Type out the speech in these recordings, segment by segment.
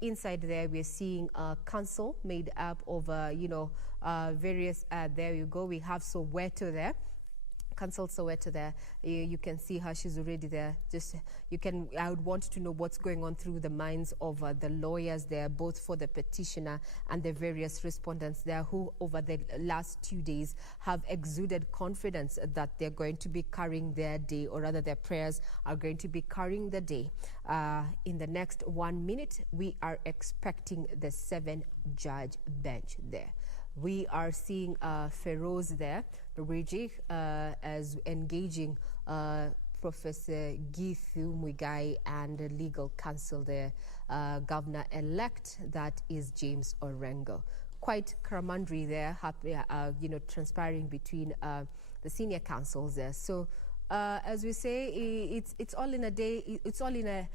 inside there, we're seeing a council made up of, various, there you go, we have Soweto there. Council Soweto there. You can see her, she's already there. I would want to know what's going on through the minds of the lawyers there, both for the petitioner and the various respondents there, who over the last 2 days have exuded confidence that they're going to be carrying their day, or rather their prayers are going to be carrying the day. In the next 1 minute, we are expecting the 7-judge bench there. We are seeing Feroz there, Luigi, as engaging Professor Githu Muigai and the legal counsel there, governor-elect, that is James Orengo. Quite camaraderie there, transpiring between the senior counsels there. So, as we say, it's all in a day. It's all in a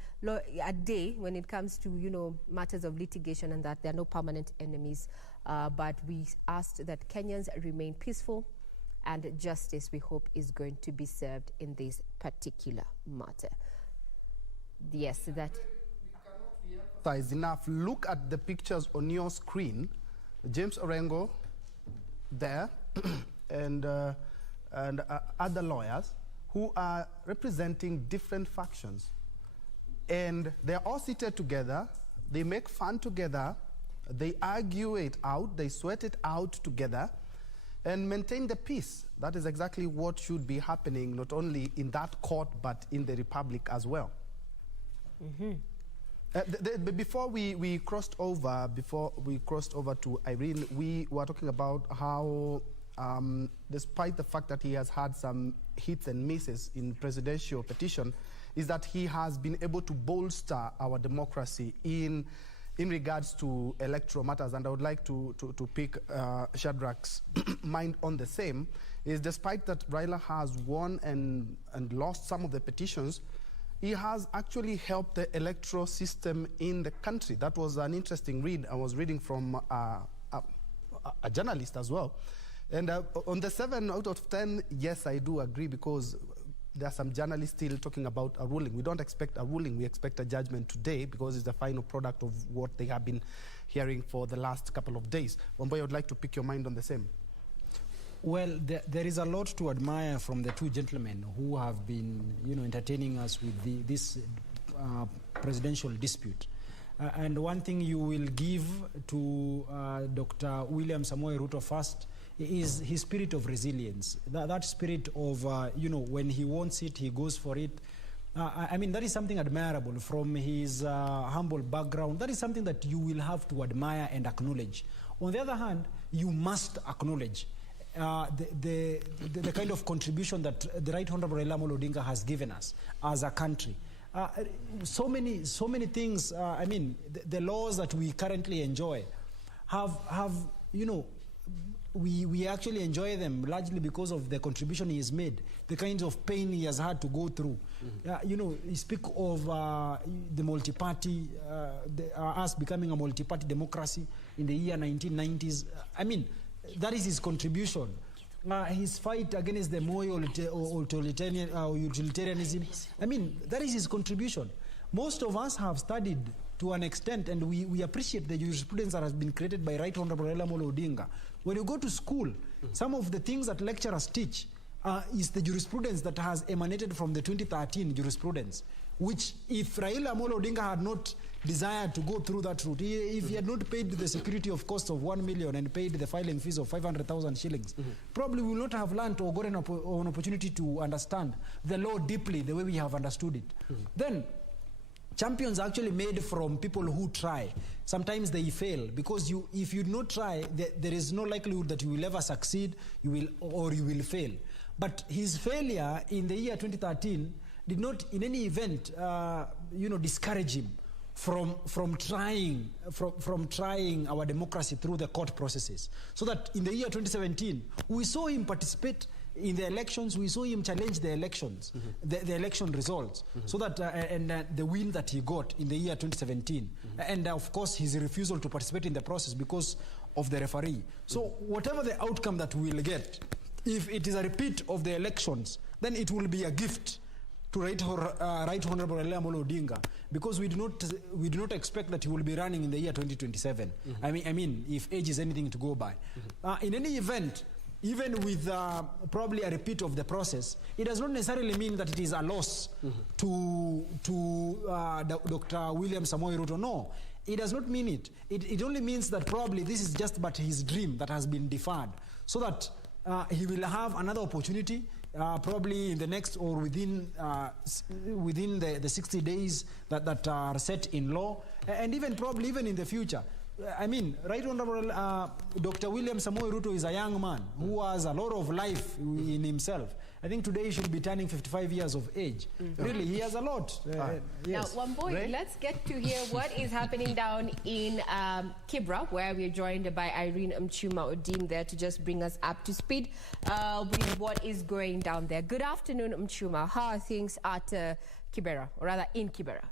day when it comes to matters of litigation, and that there are no permanent enemies. But we asked that Kenyans remain peaceful, and justice, we hope, is going to be served in this particular matter. Yes, that. We cannot be emphasized enough. Look at the pictures on your screen. James Orengo there, and other lawyers who are representing different factions. And they're all seated together, they make fun together, they argue it out, they sweat it out together, and maintain the peace. That is exactly what should be happening, not only in that court, but in the Republic as well. Before we crossed over to Irene, we were talking about how despite the fact that he has had some hits and misses in presidential petition, is that he has been able to bolster our democracy in regards to electoral matters. And I would like to pick Shadrach's mind on the same, is despite that Raila has won and lost some of the petitions, he has actually helped the electoral system in the country. That was an interesting read. I was reading from a journalist as well. And on the 7 out of 10, yes, I do agree, because there are some journalists still talking about a ruling. We don't expect a ruling, we expect a judgment today, because it's the final product of what they have been hearing for the last couple of days. Wambui, I would like to pick your mind on the same. Well, there is a lot to admire from the two gentlemen who have been, entertaining us with this presidential dispute. And one thing you will give to Dr. William Samoei Ruto first is his spirit of resilience. That spirit of, when he wants it, he goes for it. I mean, that is something admirable from his humble background. That is something that you will have to admire and acknowledge. On the other hand, you must acknowledge the kind of contribution that the Right Honorable Raila Amolo Odinga has given us as a country. So many things. I mean, the laws that we currently enjoy have we actually enjoy them largely because of the contribution he has made, the kinds of pain he has had to go through. You speak of the multi-party, us becoming a multi-party democracy in the year 1990s. I mean, that is his contribution. His fight against the Moi utilitarianism, I mean, that is his contribution. Most of us have studied to an extent, and we appreciate the jurisprudence that has been created by Right Honorable Raila Amolo Odinga. When you go to school, some of the things that lecturers teach is the jurisprudence that has emanated from the 2013 jurisprudence, which if Raila Amolo Odinga had not desired to go through that route, if he had not paid the security of cost of 1 million and paid the filing fees of 500,000 shillings, probably we will not have learned or gotten an opportunity to understand the law deeply the way we have understood it. Then, champions are actually made from people who try. Sometimes they fail, because if you do not try, there is no likelihood that you will ever succeed, you will fail. But his failure in the year 2013 did not in any event discourage him from trying our democracy through the court processes. So that in the year 2017, we saw him participate in the elections, we saw him challenge the elections, the election results, so that and the win that he got in the year 2017, and of course his refusal to participate in the process because of the referee. So whatever the outcome that we will get, if it is a repeat of the elections, then it will be a gift to Right Honorable Raila Amolo Odinga, because we do not expect that he will be running in the year 2027. I mean, if age is anything to go by. In any event, even with probably a repeat of the process, it does not necessarily mean that it is a loss to Dr. William Samoei Ruto. No, it does not mean it. It only means that probably this is just but his dream that has been deferred, so that he will have another opportunity, probably in the next or within the 60 days that are set in law, and even probably even in the future. I mean, Right Honorable Dr. William Samoei Ruto is a young man who has a lot of life in himself. I think today he should be turning 55 years of age. Really, he has a lot. Yes. Now, Wamboi, let's get to hear what is happening down in Kibra, where we're joined by Irene Mchuma Odim there to just bring us up to speed with what is going down there. Good afternoon, Mchuma. How are things at Kibera, or rather in Kibera?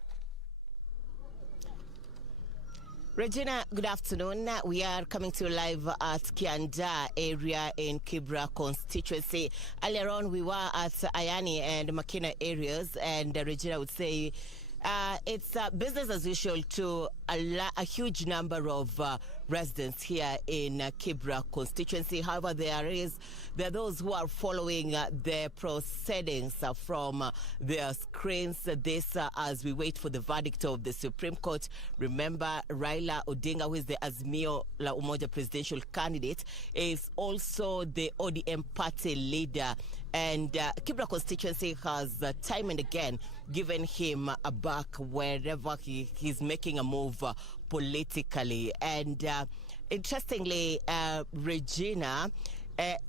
Regina, good afternoon. We are coming to you live at Kianda area in Kibra constituency. Earlier on, we were at Ayani and Makina areas, and Regina would say it's business as usual to a huge number of residents here in Kibra constituency. However, there are those who are following the proceedings from their screens. This as we wait for the verdict of the Supreme Court. Remember, Raila Odinga, who is the Azimio La Umoja presidential candidate, is also the ODM party leader. And Kibra constituency has time and again given him a back wherever he's making a move politically. And interestingly, Regina,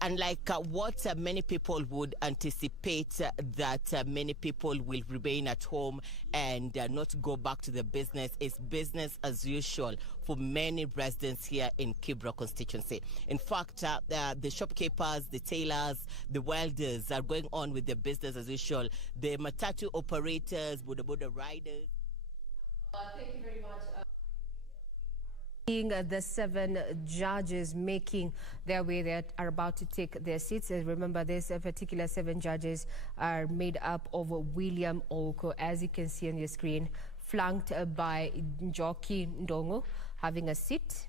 unlike what many people would anticipate, that many people will remain at home and not go back to the business, is business as usual for many residents here in Kibra constituency. In fact, the shopkeepers, the tailors, the welders are going on with their business as usual. The matatu operators, Boda Boda riders. Thank you very much. The 7 judges making their way that are about to take their seats. Remember, this particular 7 judges are made up of William Oko, as you can see on your screen, flanked by Njoki Ndongo having a seat,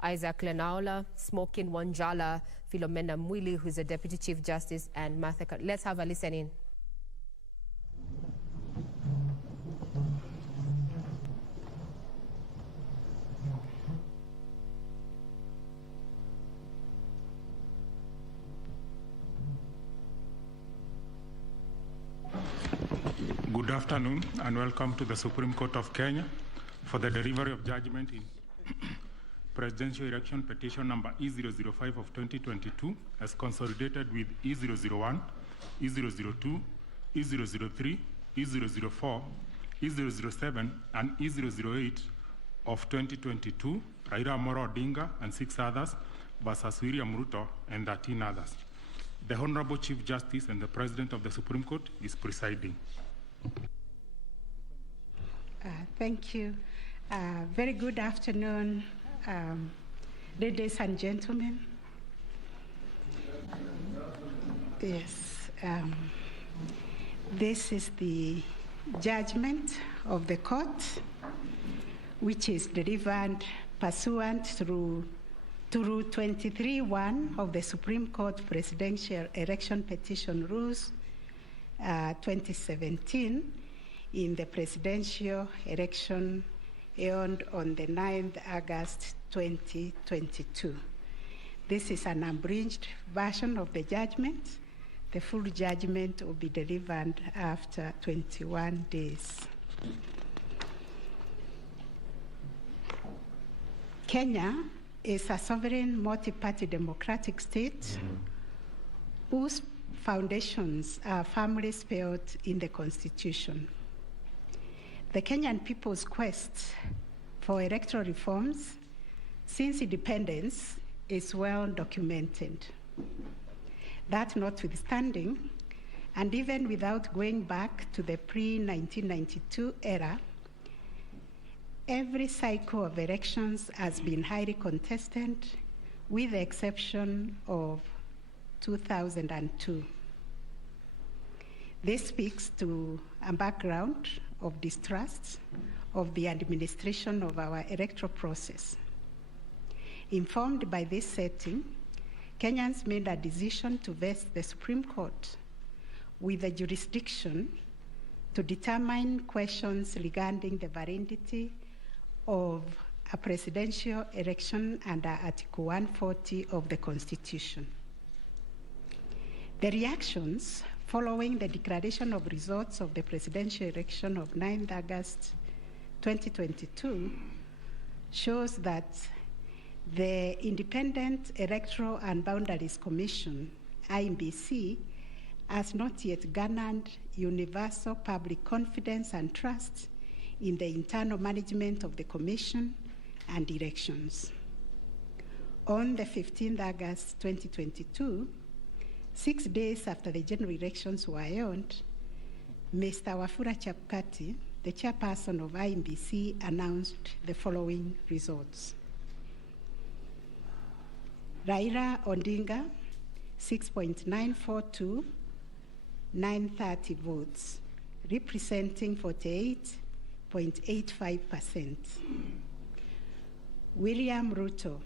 Isaac Lenaula, Smokin Wanjala, Philomena Mwili, who's a Deputy Chief Justice, and Martha. Let's have a listen in. Good afternoon and welcome to the Supreme Court of Kenya for the delivery of judgment in presidential election petition number E005 of 2022 as consolidated with E001, E002, E003, E004, E007 and E008 of 2022, Raila Amolo Odinga and 6 others versus William Ruto and 13 others. The Honorable Chief Justice and the President of the Supreme Court is presiding. Thank you. Very good afternoon, ladies and gentlemen. Yes, this is the judgment of the court, which is delivered pursuant through 23(1) of the Supreme Court Presidential Election Petition Rules 2017 in the presidential election held on the 9th August 2022. This is an abridged version of the judgment. The full judgment will be delivered after 21 days. Kenya is a sovereign multi-party democratic state whose foundations are firmly spelled in the Constitution. The Kenyan people's quest for electoral reforms since independence is well documented. That notwithstanding, and even without going back to the pre-1992 era, every cycle of elections has been highly contested, with the exception of 2002. This speaks to a background of distrust of the administration of our electoral process. Informed by this setting, Kenyans made a decision to vest the Supreme Court with the jurisdiction to determine questions regarding the validity of a presidential election under Article 140 of the Constitution. The reactions following the declaration of results of the presidential election of 9th August 2022 shows that the Independent Electoral and Boundaries Commission, IEBC, has not yet garnered universal public confidence and trust in the internal management of the Commission and elections. On the 15th August 2022, 6 days after the general elections were held, Mr. Wafula Chebukati, the chairperson of IEBC, announced the following results. Raila Odinga, 6.942, 930 votes, representing 48.85%. William Ruto,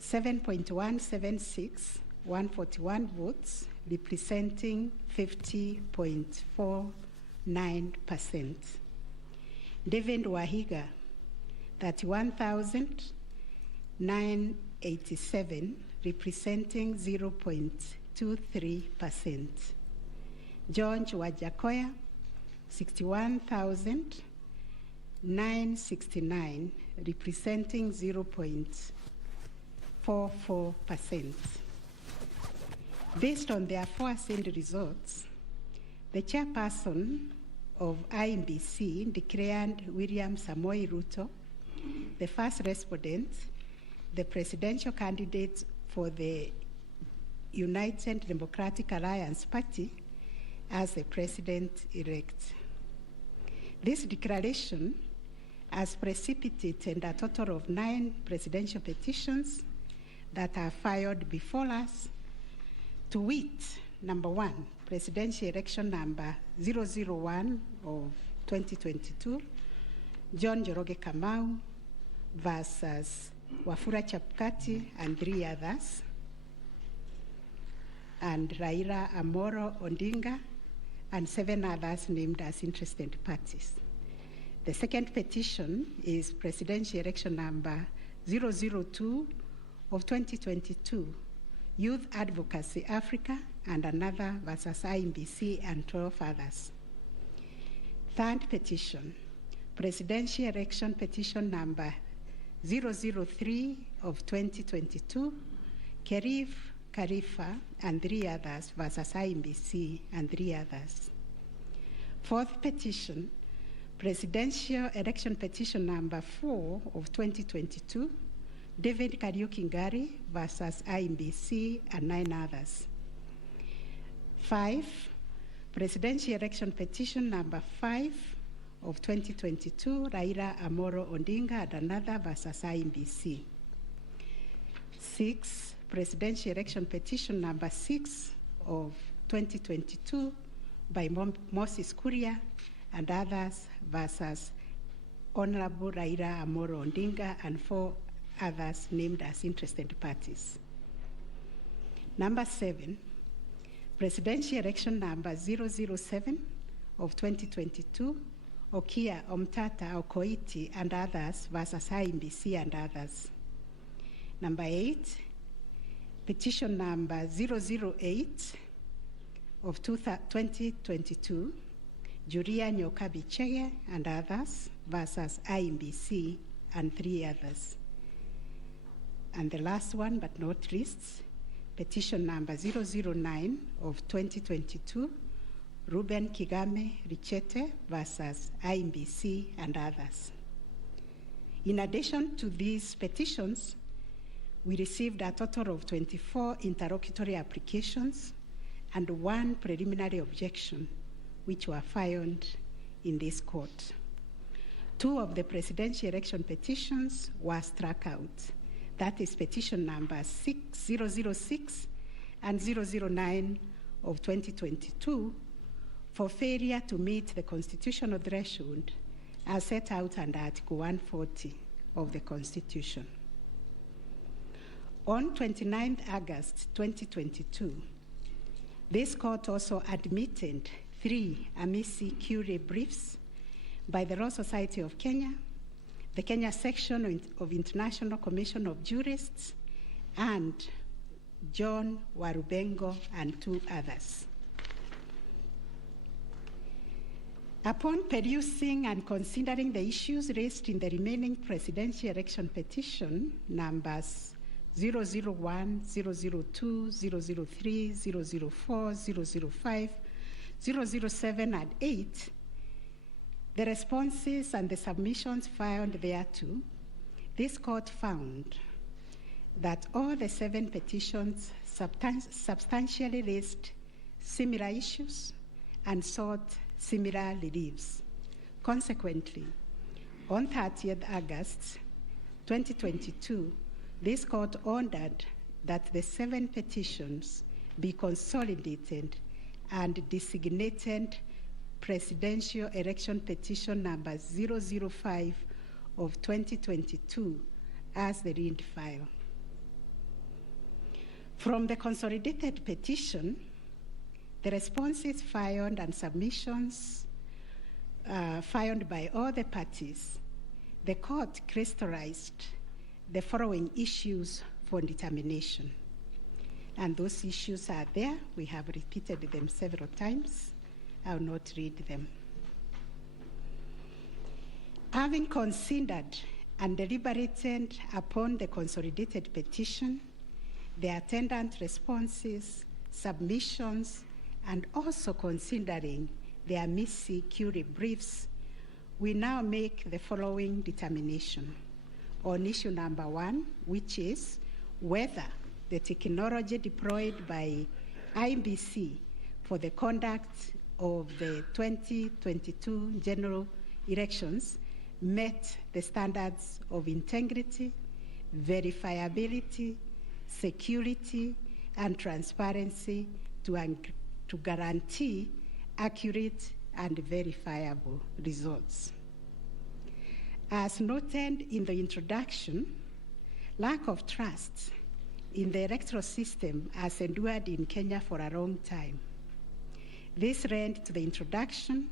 7.176, 141 votes, representing 50.49%. David Wahiga, 31,987, representing 0.23%. George Wajakoya, 61,969, representing 0.44%. Based on the aforesaid results, the chairperson of IEBC declared William Samoei Ruto the first respondent, the presidential candidate for the United Democratic Alliance Party, as the president-elect. This declaration has precipitated a total of 9 presidential petitions that are filed before us, to wit, number 1, presidential election number 001 of 2022, John Njoroge Kamau versus Wafula Chebukati and 3 others, and Raila Amolo Odinga and 7 others named as interested parties. The second petition is presidential election number 002 of 2022, Youth Advocacy Africa and another versus IEBC and 12 others. Third petition, presidential election petition number 003 of 2022, Kerif Khalifa and 3 others versus IEBC and 3 others. Fourth petition, presidential election petition number 4 of 2022, David Kariuki Ngari versus IEBC and 9 others. 5, presidential election petition number 5 of 2022, Raila Amolo Odinga and another versus IEBC. 6, presidential election petition number 6 of 2022 by Moses Kuria and others versus Honorable Raila Amolo Odinga and 4 others named as interested parties. Number 7, presidential election number 007 of 2022, Okia Omtata Okoiti and others versus IEBC and others. Number 8, petition number 008 of 2022, Julia Nyokabi Chege and others versus IEBC and 3 others. And the last one, but not least, petition number 009 of 2022, Ruben Kigame Richete versus IEBC and others. In addition to these petitions, we received a total of 24 interlocutory applications and 1 preliminary objection, which were filed in this court. 2 of the presidential election petitions were struck out. That is petition number 006 and 009 of 2022 for failure to meet the constitutional threshold as set out under Article 140 of the Constitution. On 29 August 2022, this court also admitted 3 amici curiae briefs by the Royal Society of Kenya, the Kenya section of International Commission of Jurists, and John Warubengo and 2 others. Upon perusing and considering the issues raised in the remaining presidential election petition numbers 001, 002, 003, 004, 005, 007, and 8, the responses and the submissions filed thereto, this court found that all the 7 petitions substantially raised similar issues and sought similar reliefs. Consequently, on 30th August 2022, this court ordered that the 7 petitions be consolidated and designated Presidential Election Petition number 005 of 2022 as the read file. From the consolidated petition, the responses filed and submissions filed by all the parties, the court crystallized the following issues for determination. And those issues are there. We have repeated them several times. I will not read them. Having considered and deliberated upon the consolidated petition, the attendant responses, submissions, and also considering the amici curiae briefs, we now make the following determination on issue number 1, which is whether the technology deployed by IEBC for the conduct of the 2022 general elections met the standards of integrity, verifiability, security, and transparency to guarantee accurate and verifiable results. As noted in the introduction, lack of trust in the electoral system has endured in Kenya for a long time. This led to the introduction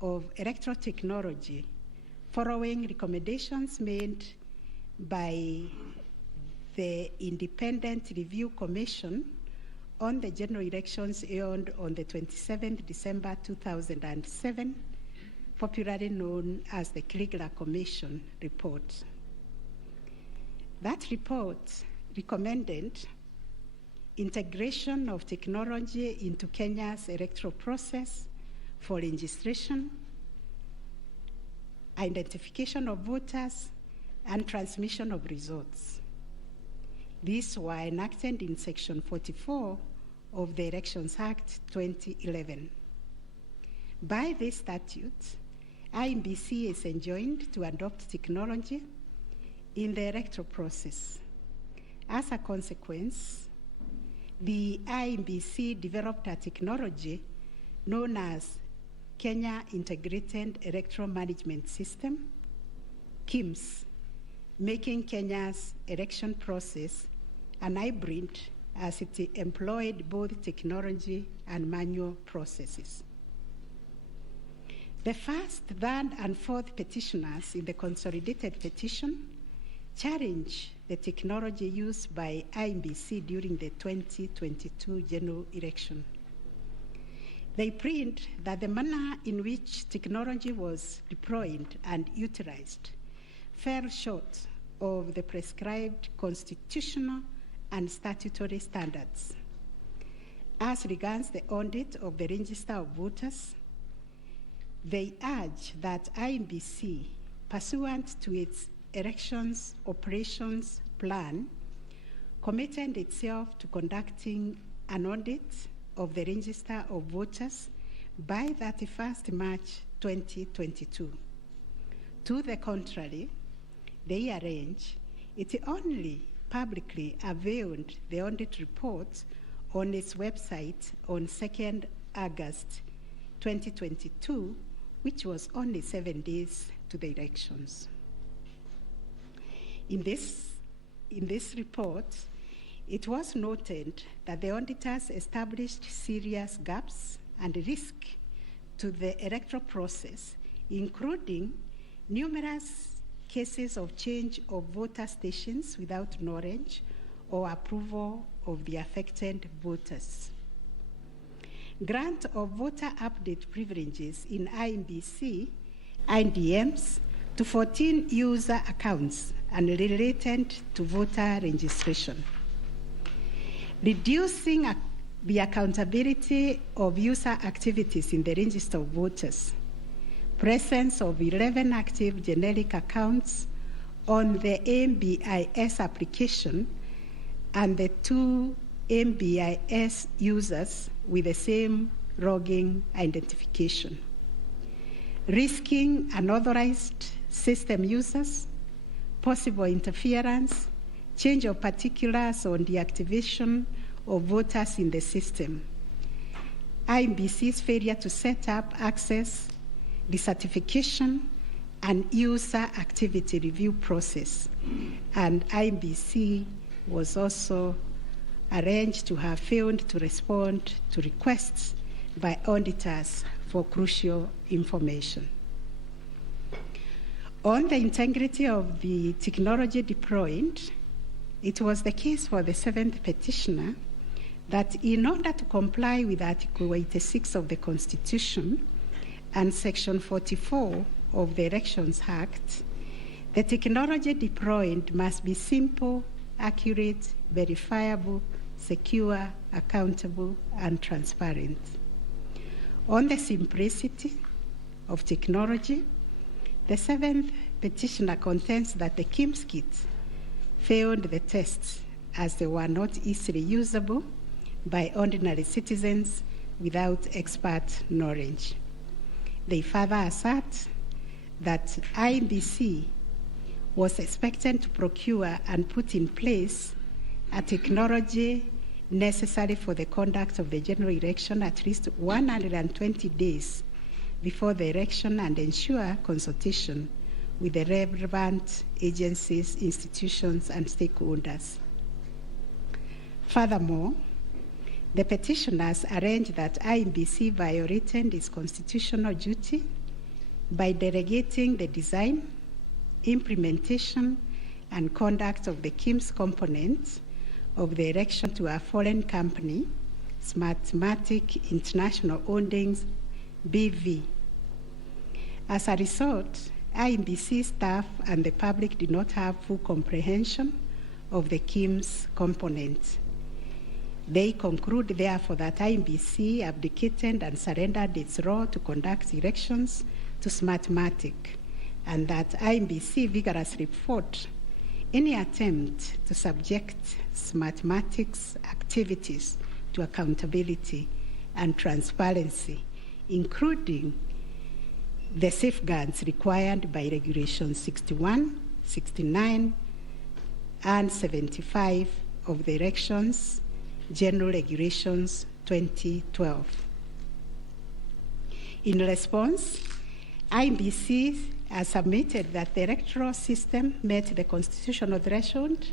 of electoral technology following recommendations made by the Independent Review Commission on the general elections held on the 27th December 2007, popularly known as the Kriegler Commission report. That report recommended integration of technology into Kenya's electoral process for registration, identification of voters, and transmission of results. These were enacted in Section 44 of the Elections Act 2011. By this statute, IEBC is enjoined to adopt technology in the electoral process. As a consequence, the IEBC developed a technology known as Kenya Integrated Electoral Management System, KIEMS, making Kenya's election process an hybrid as it employed both technology and manual processes. The first, third, and fourth petitioners in the consolidated petition challenge the technology used by IEBC during the 2022 general election. They plead that the manner in which technology was deployed and utilized fell short of the prescribed constitutional and statutory standards. As regards the audit of the register of voters, they urge that IEBC, pursuant to its elections operations plan, committed itself to conducting an audit of the register of voters by 31st March 2022. To the contrary, they arrange it only publicly availed the audit report on its website on 2nd August 2022, which was only 7 days to the elections. In this report, it was noted that the auditors established serious gaps and risk to the electoral process, including numerous cases of change of voter stations without knowledge or approval of the affected voters. Grant of voter update privileges in INBC, INDMs, to 14 user accounts and related to voter registration. Reducing the accountability of user activities in the register of voters. Presence of 11 active generic accounts on the MBIS application and the 2 MBIS users with the same logging identification. Risking unauthorized system users, possible interference, change of particulars on the activation of voters in the system. INBC's failure to set up access, decertification, and user activity review process. And INBC was also arranged to have failed to respond to requests by auditors for crucial information. On the integrity of the technology deployed, it was the case for the 7th petitioner that in order to comply with Article 86 of the Constitution and Section 44 of the Elections Act, the technology deployed must be simple, accurate, verifiable, secure, accountable, and transparent. On the simplicity of technology, the 7th petitioner contends that the KIMS kit failed the tests as they were not easily usable by ordinary citizens without expert knowledge. They further assert that INBC was expected to procure and put in place a technology necessary for the conduct of the general election at least 120 days before the election and ensure consultation with the relevant agencies, institutions, and stakeholders. Furthermore, the petitioners arranged that INBC violated its constitutional duty by delegating the design, implementation, and conduct of the KIMS components of the election to a foreign company, Smartmatic International Holdings, BV. As a result, INBC staff and the public did not have full comprehension of the KIMS component. They conclude, therefore, that INBC abdicated and surrendered its role to conduct elections to Smartmatic, and that INBC vigorously fought any attempt to subject Smartmatic's activities to accountability and transparency, including the safeguards required by Regulation 61, 69, and 75 of the Elections General Regulations 2012. In response, INBC has submitted that the electoral system met the constitutional threshold,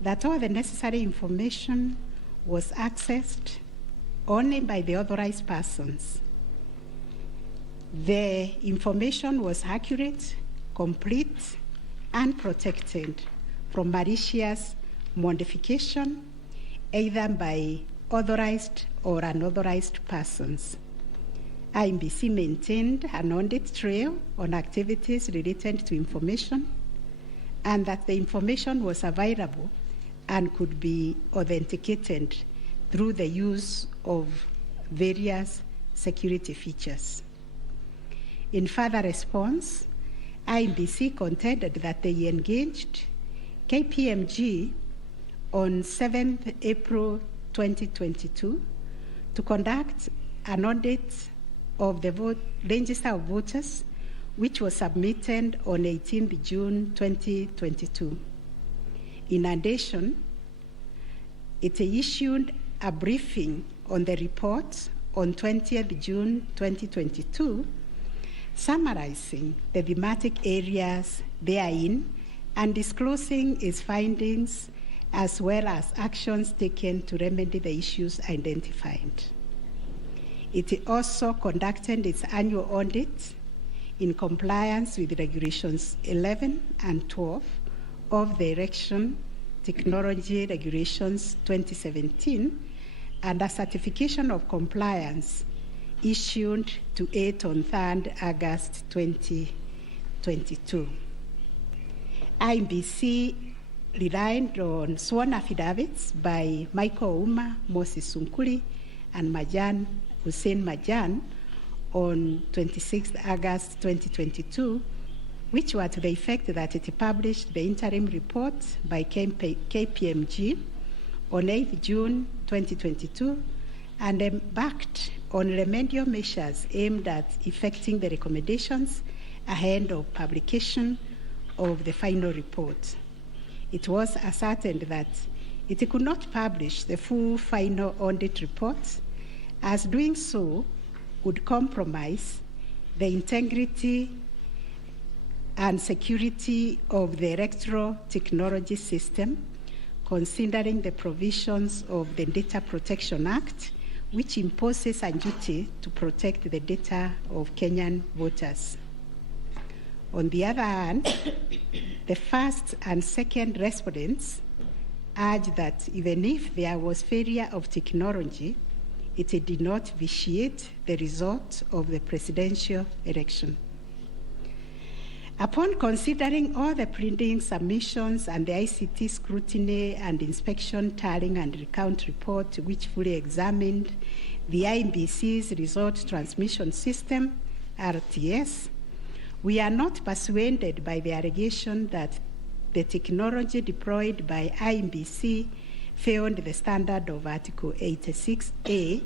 that all the necessary information was accessed only by the authorized persons. The information was accurate, complete, and protected from malicious modification, either by authorized or unauthorized persons. INBC maintained an audit trail on activities related to information, and that the information was available and could be authenticated through the use of various security features. In further response, INBC contended that they engaged KPMG on 7th April 2022 to conduct an audit of the register of voters, which was submitted on 18th June 2022. In addition, it issued a briefing on the report on 20th June 2022, summarizing the thematic areas therein and disclosing its findings as well as actions taken to remedy the issues identified. It also conducted its annual audit in compliance with Regulations 11 and 12 of the Election Technology Regulations 2017 and a certification of compliance issued to it on 3rd August 2022. IEBC relied on sworn affidavits by Michael Ouma, Moses Sunkuli, and Hussein Majan on 26th August 2022, which were to the effect that it published the interim report by KPMG on 8th June 2022 and embarked on remedial measures aimed at effecting the recommendations ahead of publication of the final report. It was ascertained that it could not publish the full final audit report, as doing so would compromise the integrity and security of the electoral technology system, considering the provisions of the Data Protection Act, which imposes a duty to protect the data of Kenyan voters. On the other hand, the first and second respondents urged that even if there was failure of technology, it did not vitiate the result of the presidential election. Upon considering all the printing submissions and the ICT scrutiny and inspection tallying and recount report, which fully examined the IEBC's result transmission system, RTS, we are not persuaded by the allegation that the technology deployed by IEBC failed the standard of Article 86A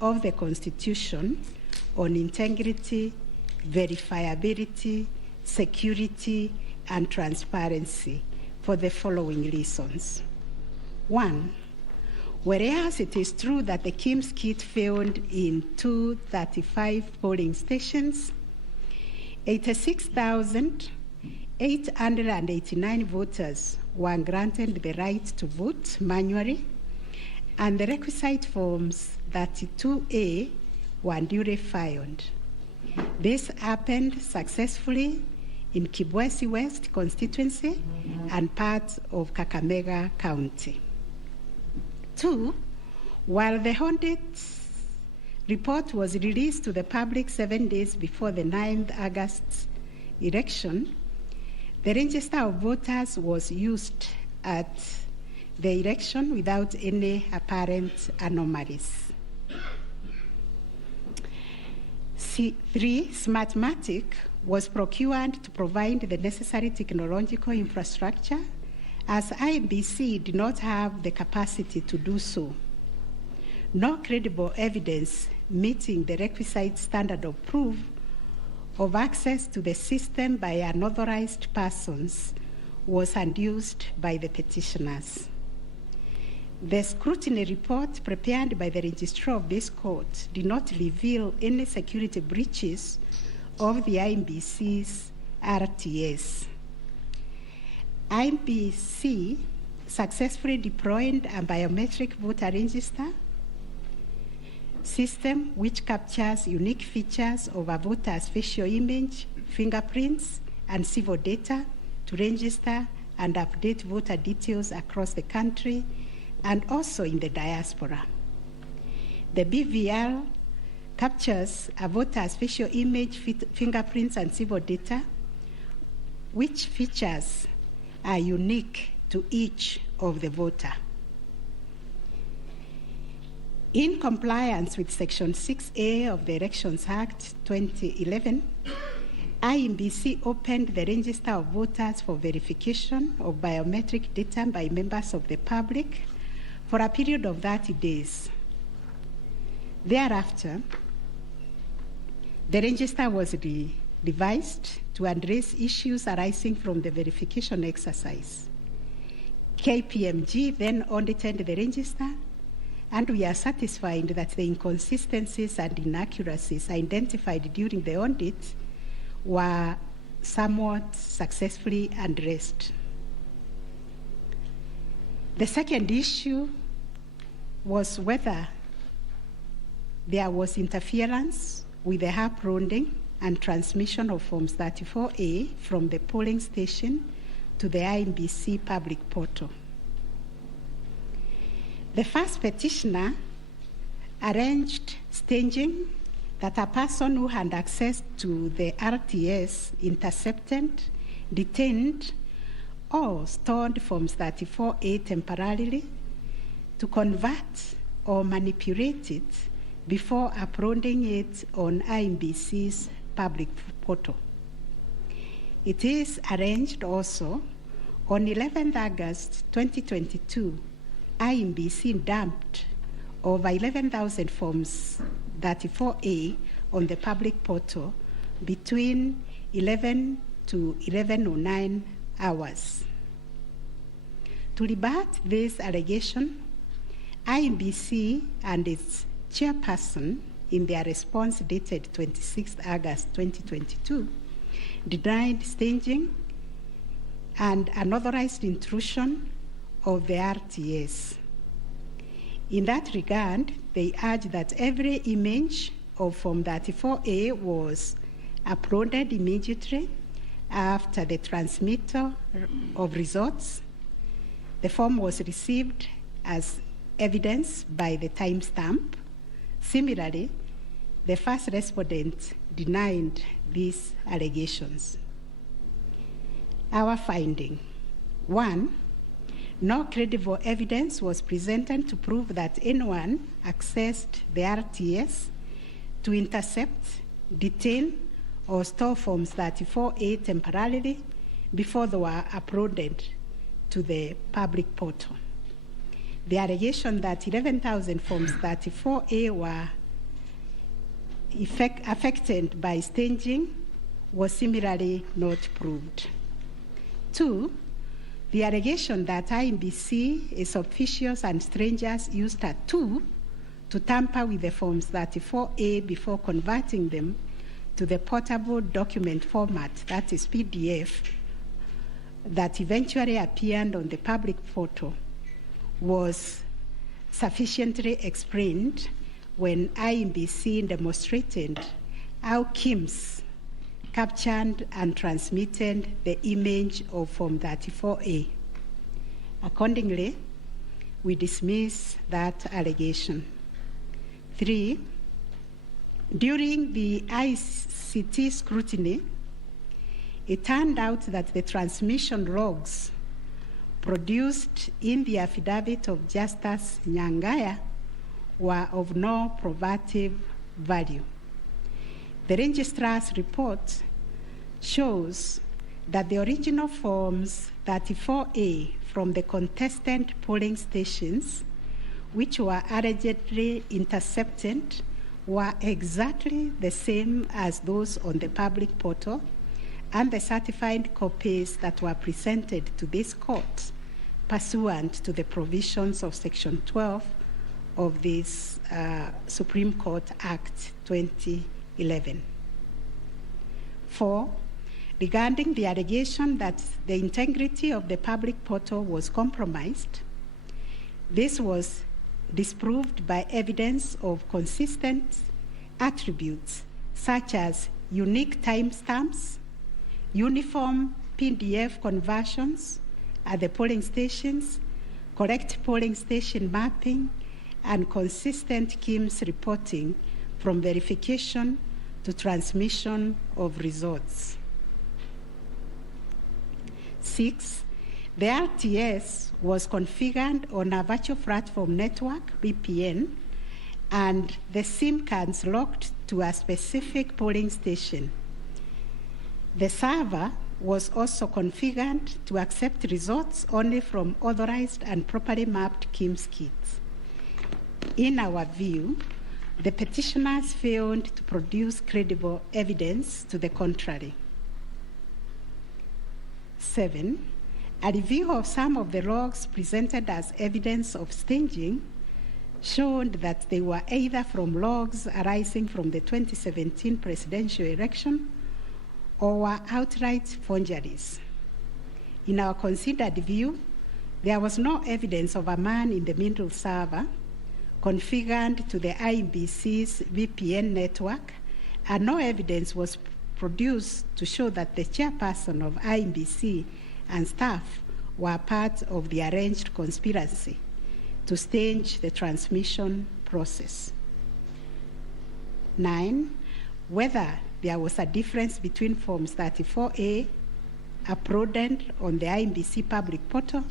of the Constitution on integrity, verifiability, security, and transparency for the following reasons. 1, whereas it is true that the KIMS kit failed in 235 polling stations, 86,889 voters were granted the right to vote manually, and the requisite forms 32A were duly filed. This happened successfully in Kibwezi West constituency and parts of Kakamega County. 2, while the audit report was released to the public 7 days before the 9th August election, the register of voters was used at the election without any apparent anomalies. 3, Smartmatic was procured to provide the necessary technological infrastructure, as IEBC did not have the capacity to do so. No credible evidence meeting the requisite standard of proof of access to the system by unauthorized persons was adduced by the petitioners. The scrutiny report prepared by the registrar of this court did not reveal any security breaches of the IEBC's RTS. IEBC successfully deployed a biometric voter register system which captures unique features of a voter's facial image, fingerprints, and civil data to register and update voter details across the country and also in the diaspora. The BVR captures a voter's facial image, fingerprints, and civil data, which features are unique to each of the voter. In compliance with Section 6A of the Elections Act 2011, IEBC opened the register of voters for verification of biometric data by members of the public for a period of 30 days. Thereafter, the register was revised to address issues arising from the verification exercise. KPMG then audited the register and we are satisfied that the inconsistencies and inaccuracies identified during the audit were somewhat successfully addressed. The second issue was whether there was interference with the uploading and transmission of Forms 34A from the polling station to the IEBC public portal. The first petitioner arranged staging that a person who had access to the RTS intercepted, detained, or stored Forms 34A temporarily to convert or manipulate it before uploading it on IEBC's public portal. It is arranged also on 11th August 2022, IEBC dumped over 11,000 Forms 34A on the public portal between 11 to 11:09 hours. To rebut this allegation, IEBC and its chairperson, in their response dated 26th August 2022, denied staging and unauthorized intrusion of the RTS. In that regard, they urged that every image of Form 34A was uploaded immediately after the transmittal of results. The form was received as evidence by the timestamp. Similarly, the first respondent denied these allegations. Our finding: 1, no credible evidence was presented to prove that anyone accessed the RTS to intercept, detain, or store Forms 34A temporarily before they were uploaded to the public portal. The allegation that 11,000 Forms 34A were affected by staging was similarly not proved. 2, the allegation that IEBC, its officials and strangers used a tool to tamper with the Forms 34A before converting them to the portable document format, that is PDF, that eventually appeared on the public portal, was sufficiently explained when IEBC demonstrated how KIMS captured and transmitted the image of Form 34A. Accordingly, we dismiss that allegation. 3, during the ICT scrutiny, it turned out that the transmission logs produced in the affidavit of Justice Nyangaya were of no probative value. The registrar's report shows that the original Forms 34A from the contestant polling stations, which were allegedly intercepted, were exactly the same as those on the public portal, and the certified copies that were presented to this court pursuant to the provisions of Section 12 of this Supreme Court Act 2011. 4, regarding the allegation that the integrity of the public portal was compromised, this was disproved by evidence of consistent attributes such as unique timestamps, uniform PDF conversions at the polling stations, correct polling station mapping, and consistent KIMS reporting from verification to transmission of results. 6, the RTS was configured on a virtual platform network, VPN, and the SIM cards locked to a specific polling station. The server was also configured to accept results only from authorized and properly mapped KIMS kits. In our view, the petitioners failed to produce credible evidence to the contrary. 7, a review of some of the logs presented as evidence of staging showed that they were either from logs arising from the 2017 presidential election or were outright forgeries. In our considered view, there was no evidence of a man-in-the-middle server configured to the IEBC's VPN network, and no evidence was produced to show that the chairperson of IEBC and staff were part of the arranged conspiracy to stage the transmission process. 9, whether there was a difference between Forms 34A uploaded on the IEBC public portal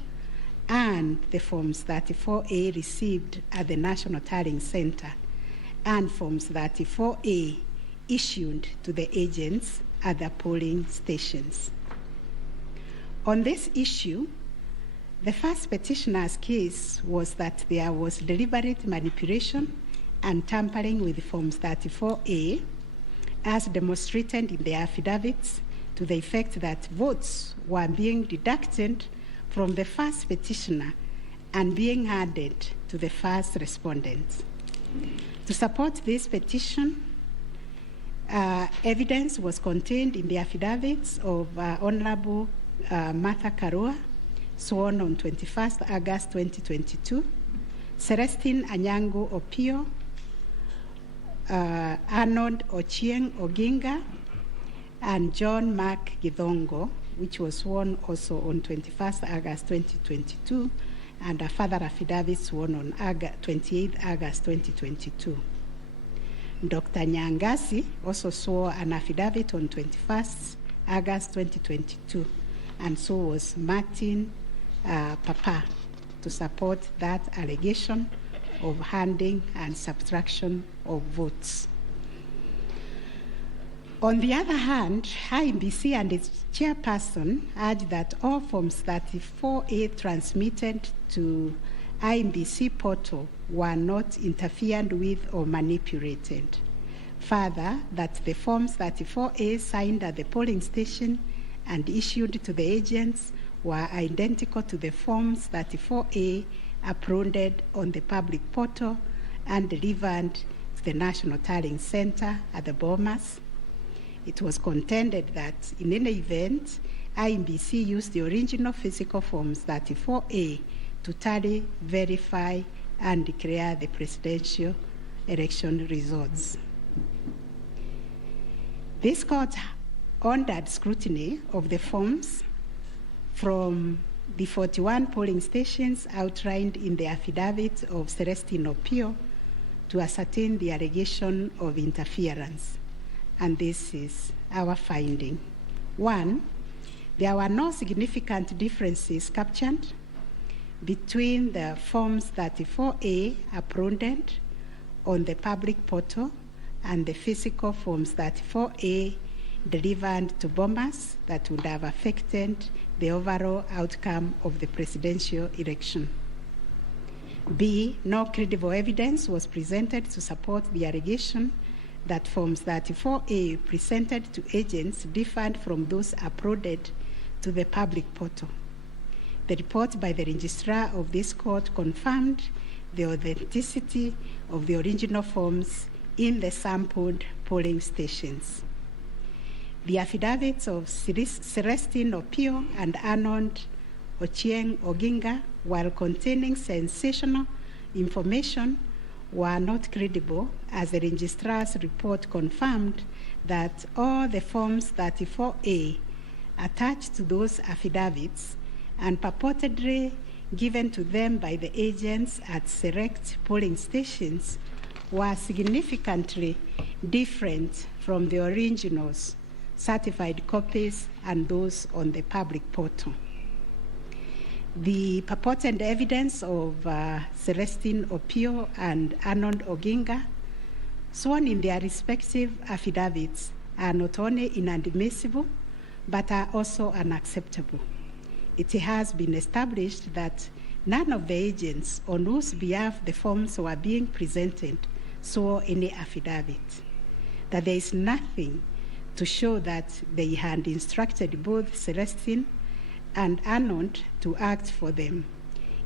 and the Forms 34A received at the National Tallying Center and Forms 34A issued to the agents at the polling stations. On this issue, the first petitioner's case was that there was deliberate manipulation and tampering with Forms 34A, as demonstrated in the affidavits, to the effect that votes were being deducted from the first petitioner and being added to the first respondent. To support this petition, evidence was contained in the affidavits of Honorable Martha Karua, sworn on 21st August 2022, Celestine Anyango Opio, Arnold Ochieng Oginga, and John Mark Githongo, which was sworn also on 21st August 2022, and a further affidavit sworn on 28th August 2022. Dr. Nyangasi also swore an affidavit on 21st August 2022, and so was Martin Papa, to support that allegation of handing and subtraction of votes. On the other hand, IEBC and its chairperson urged that all Forms 34A transmitted to IEBC portal were not interfered with or manipulated. Further, that the Forms 34A signed at the polling station and issued to the agents were identical to the Forms 34A uploaded on the public portal and delivered to the National Tallying Center at the Bomas. It was contended that in any event, IEBC used the original physical Forms 34A to tally, verify, and declare the presidential election results. This court ordered scrutiny of the forms from the 41 polling stations outlined in the affidavit of Celestine Opio to ascertain the allegation of interference. And this is our finding. 1, there were no significant differences captured between the Forms 34A uploaded on the public portal and the physical Forms 34A delivered to Bomas that would have affected the overall outcome of the presidential election. B, no credible evidence was presented to support the allegation that Forms 34A presented to agents differed from those uploaded to the public portal. The report by the registrar of this court confirmed the authenticity of the original forms in the sampled polling stations. The affidavits of Celestine Opio and Arnold Ochieng Oginga, while containing sensational information, were not credible, as the registrar's report confirmed that all the Forms 34A attached to those affidavits and purportedly given to them by the agents at select polling stations were significantly different from the originals, certified copies, and those on the public portal. The purported evidence of Celestine Opio and Arnold Oginga, sworn in their respective affidavits, are not only inadmissible, but are also unacceptable. It has been established that none of the agents on whose behalf the forms were being presented saw any affidavit, that there is nothing to show that they had instructed both Celestine and Arnold to act for them.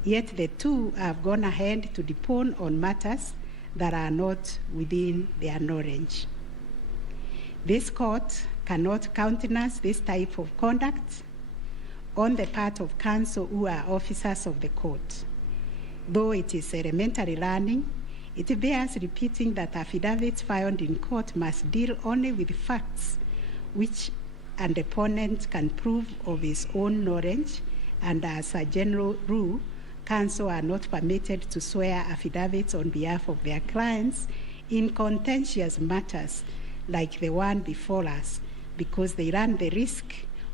Yet the two have gone ahead to depone on matters that are not within their knowledge. This court cannot countenance this type of conduct on the part of counsel who are officers of the court. Though it is elementary learning, it bears repeating that affidavits filed in court must deal only with facts which an opponent can prove of his own knowledge, and as a general rule, counsel are not permitted to swear affidavits on behalf of their clients in contentious matters like the one before us, because they run the risk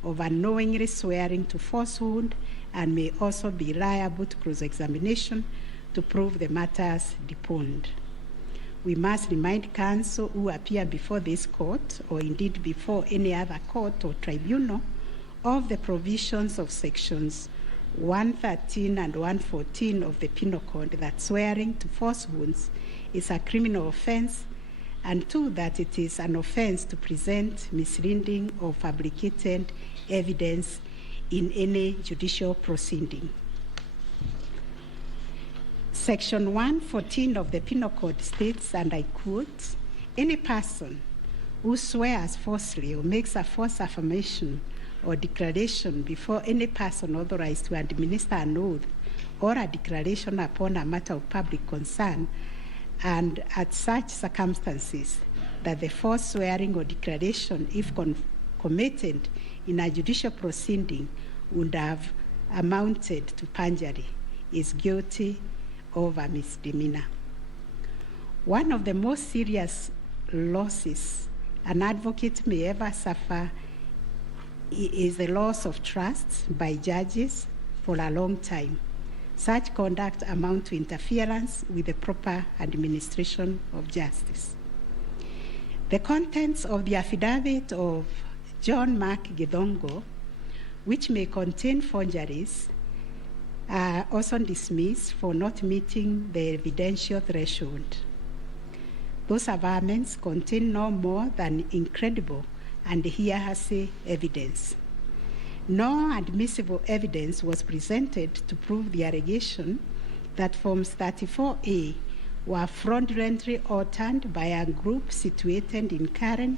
of unknowingly swearing to falsehood and may also be liable to cross-examination to prove the matters deponed. We must remind counsel who appear before this court, or indeed before any other court or tribunal, of the provisions of sections 113 and 114 of the Penal Code that swearing to falsehoods is a criminal offense, and two, that it is an offense to present misleading or fabricated evidence in any judicial proceeding. Section 114 of the Penal Code states, and I quote, "Any person who swears falsely or makes a false affirmation or declaration before any person authorized to administer an oath or a declaration upon a matter of public concern, and at such circumstances that the false swearing or declaration, if committed in a judicial proceeding, would have amounted to perjury, is guilty of a misdemeanor." One of the most serious losses an advocate may ever suffer is the loss of trust by judges for a long time. Such conduct amounts to interference with the proper administration of justice. The contents of the affidavit of John Mark Githongo, which may contain forgeries, are also dismissed for not meeting the evidential threshold. Those averments contain no more than incredible and hearsay evidence. No admissible evidence was presented to prove the allegation that Forms 34A were fraudulently altered by a group situated in Karen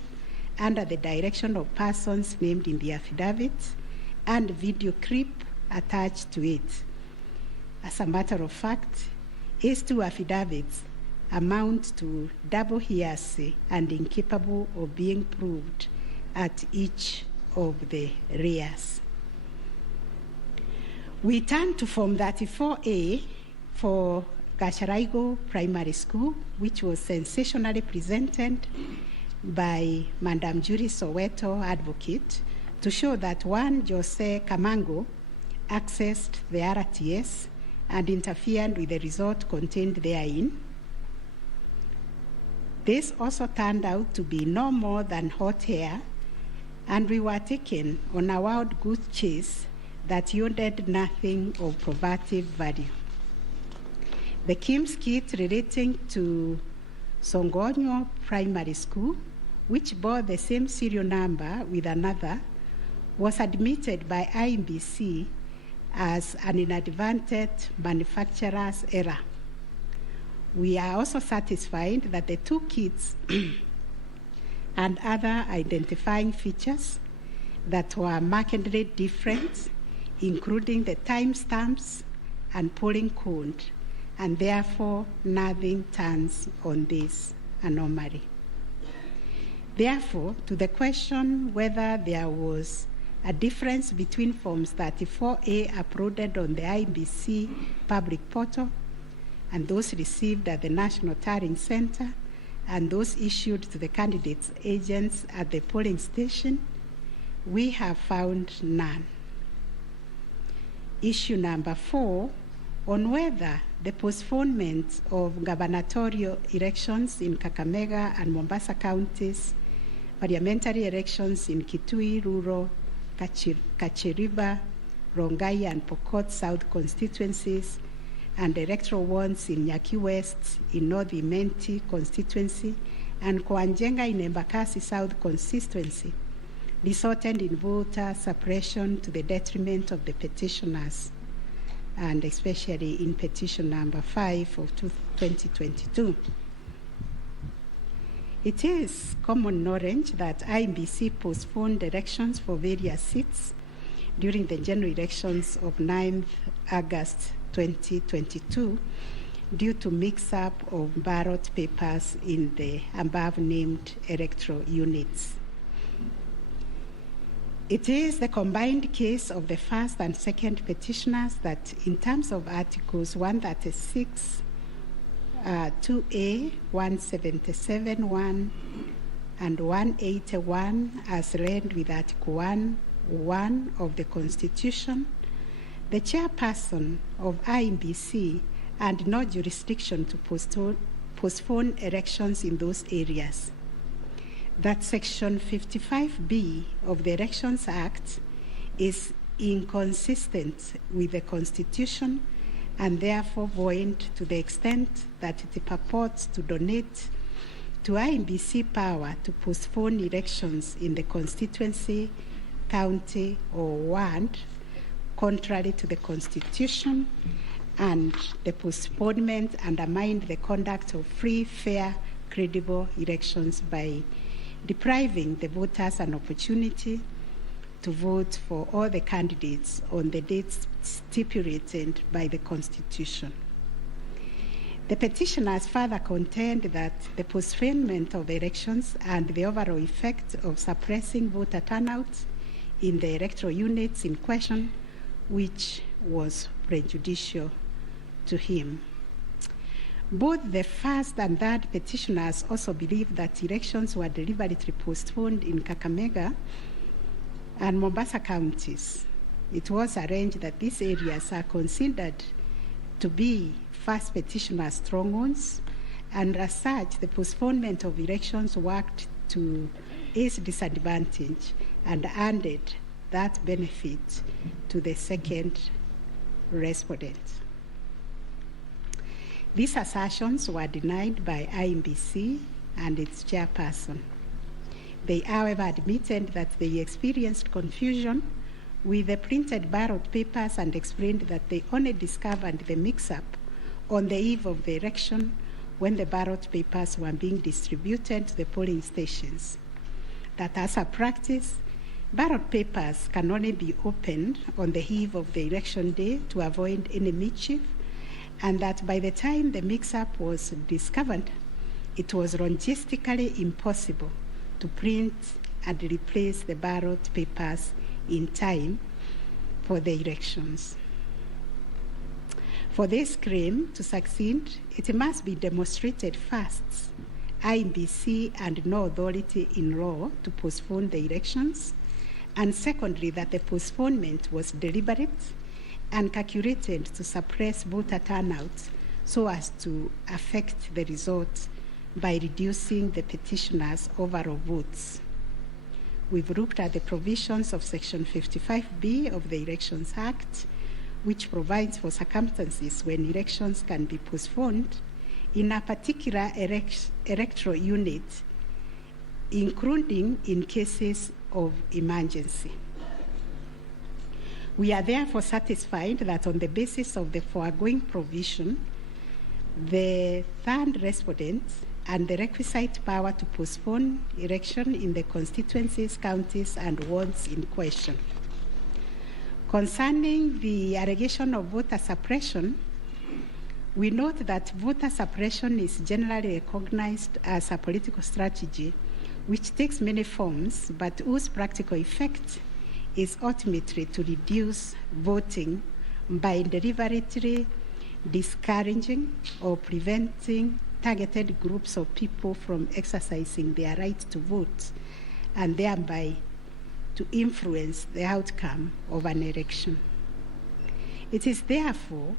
under the direction of persons named in the affidavit, and video clip attached to it. As a matter of fact, these two affidavits amount to double hearsay and incapable of being proved at each of the rears. We turn to Form 34A for Gacharaigo Primary School, which was sensationally presented by Madam Judy Soweto, advocate, to show that one Jose Camango accessed the RTS and interfered with the result contained therein. This also turned out to be no more than hot air, and we were taken on a wild goose chase that yielded nothing of probative value. The KIMS kit relating to Songonyo Primary School, which bore the same serial number with another, was admitted by IMBC as an inadvertent manufacturer's error. We are also satisfied that the two kits and other identifying features that were markedly different, including the timestamps and polling code, and therefore nothing turns on this anomaly. Therefore, to the question whether there was a difference between Forms 34A uploaded on the IBC public portal and those received at the National Tallying Center and those issued to the candidates' agents at the polling station, we have found none. Issue number 4, on whether the postponement of gubernatorial elections in Kakamega and Mombasa counties, parliamentary elections in Kitui, Rural, Kachiriba, Rongai, and Pokot South constituencies, and electoral ones in Nyaki West, in North Imenti constituency, and Koanjenga in Embakasi South constituency, resulted in voter suppression to the detriment of the petitioners. and especially in petition number 5 of 2022. It is common knowledge that IEBC postponed elections for various seats during the general elections of 9th August 2022 due to mix-up of ballot papers in the above-named electoral units. It is the combined case of the first and second petitioners that in terms of Articles 136, 2A, 177(1), and 181 as read with Article 1(1) of the Constitution, the chairperson of IEBC had no jurisdiction to postpone elections in those areas. That Section 55B of the Elections Act is inconsistent with the Constitution and therefore void to the extent that it purports to donate to IEBC power to postpone elections in the constituency, county, or ward, contrary to the Constitution, and the postponement undermined the conduct of free, fair, credible elections by depriving the voters an opportunity to vote for all the candidates on the dates stipulated by the Constitution. The petitioners further contend that the postponement of elections and the overall effect of suppressing voter turnout in the electoral units in question, which was prejudicial to him. Both the first and third petitioners also believe that elections were deliberately postponed in Kakamega and Mombasa counties. It was arranged that these areas are considered to be first petitioner strongholds, and as such, the postponement of elections worked to his disadvantage and handed that benefit to the second respondent. These assertions were denied by IEBC and its chairperson. They, however, admitted that they experienced confusion with the printed ballot papers and explained that they only discovered the mix-up on the eve of the election when the ballot papers were being distributed to the polling stations. That as a practice, ballot papers can only be opened on the eve of the election day to avoid any mischief, and that by the time the mix-up was discovered, it was logistically impossible to print and replace the ballot papers in time for the elections. For this claim to succeed, it must be demonstrated first, IEBC had no authority in law to postpone the elections, and secondly, that the postponement was deliberate and calculated to suppress voter turnout so as to affect the result by reducing the petitioners' overall votes. We've looked at the provisions of Section 55B of the Elections Act, which provides for circumstances when elections can be postponed in a particular electoral unit, including in cases of emergency. We are therefore satisfied that on the basis of the foregoing provision, the third respondent and the requisite power to postpone election in the constituencies, counties, and wards in question. Concerning the allegation of voter suppression, we note that voter suppression is generally recognized as a political strategy which takes many forms, but whose practical effect is ultimately to reduce voting by deliberately discouraging or preventing targeted groups of people from exercising their right to vote and thereby to influence the outcome of an election. It therefore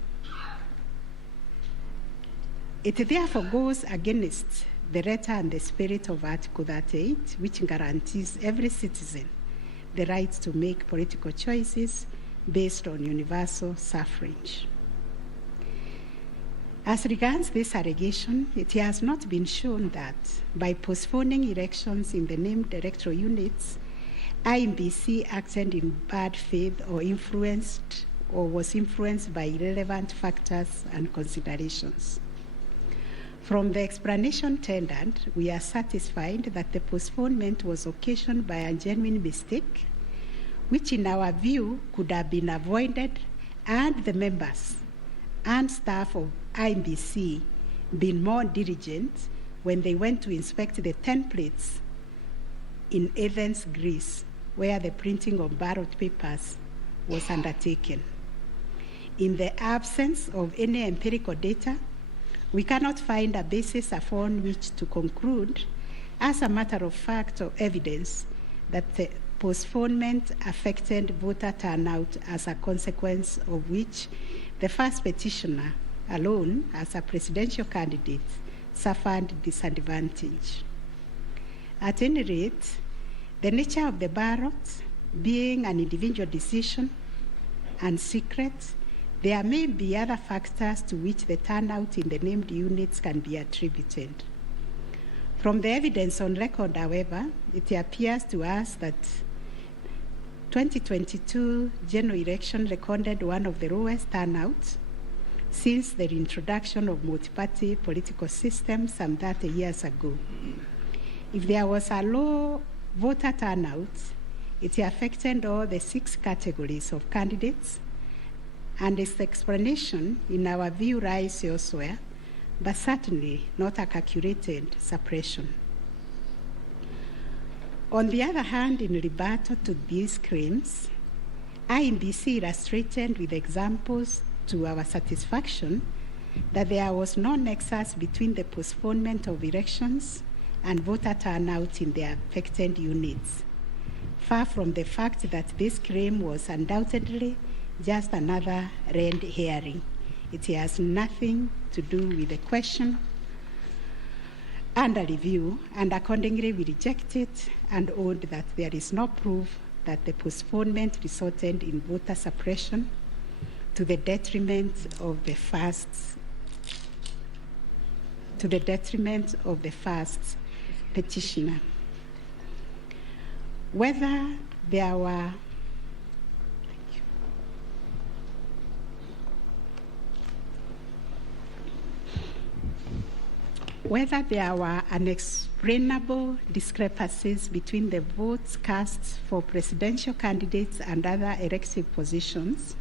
goes against the letter and the spirit of Article 38, which guarantees every citizen the right to make political choices based on universal suffrage. As regards this allegation, it has not been shown that by postponing elections in the named electoral units, IEBC acted in bad faith or influenced or was influenced by irrelevant factors and considerations. From the explanation tendered, we are satisfied that the postponement was occasioned by a genuine mistake, which in our view could have been avoided, and the members and staff of IEBC been more diligent when they went to inspect the templates in Athens, Greece, where the printing of ballot papers was undertaken. In the absence of any empirical data, we cannot find a basis upon which to conclude, as a matter of fact or evidence, that the postponement affected voter turnout, as a consequence of which the first petitioner alone, as a presidential candidate, suffered disadvantage. At any rate, the nature of the ballot being an individual decision and secret, there may be other factors to which the turnout in the named units can be attributed. From the evidence on record, however, it appears to us that 2022 general election recorded one of the lowest turnouts since the introduction of multi-party political system some 30 years ago. If there was a low voter turnout, it affected all the 6 categories of candidates, and its explanation, in our view, lies elsewhere, but certainly not a calculated suppression. On the other hand, in rebuttal to these claims, IEBC illustrated with examples to our satisfaction that there was no nexus between the postponement of elections and voter turnout in the affected units, far from the fact that this claim was undoubtedly just another red herring. It has nothing to do with the question under review, and accordingly we reject it and own that there is no proof that the postponement resulted in voter suppression to the detriment of the first petitioner. Whether there were unexplainable discrepancies between the votes cast for presidential candidates and other elective positions.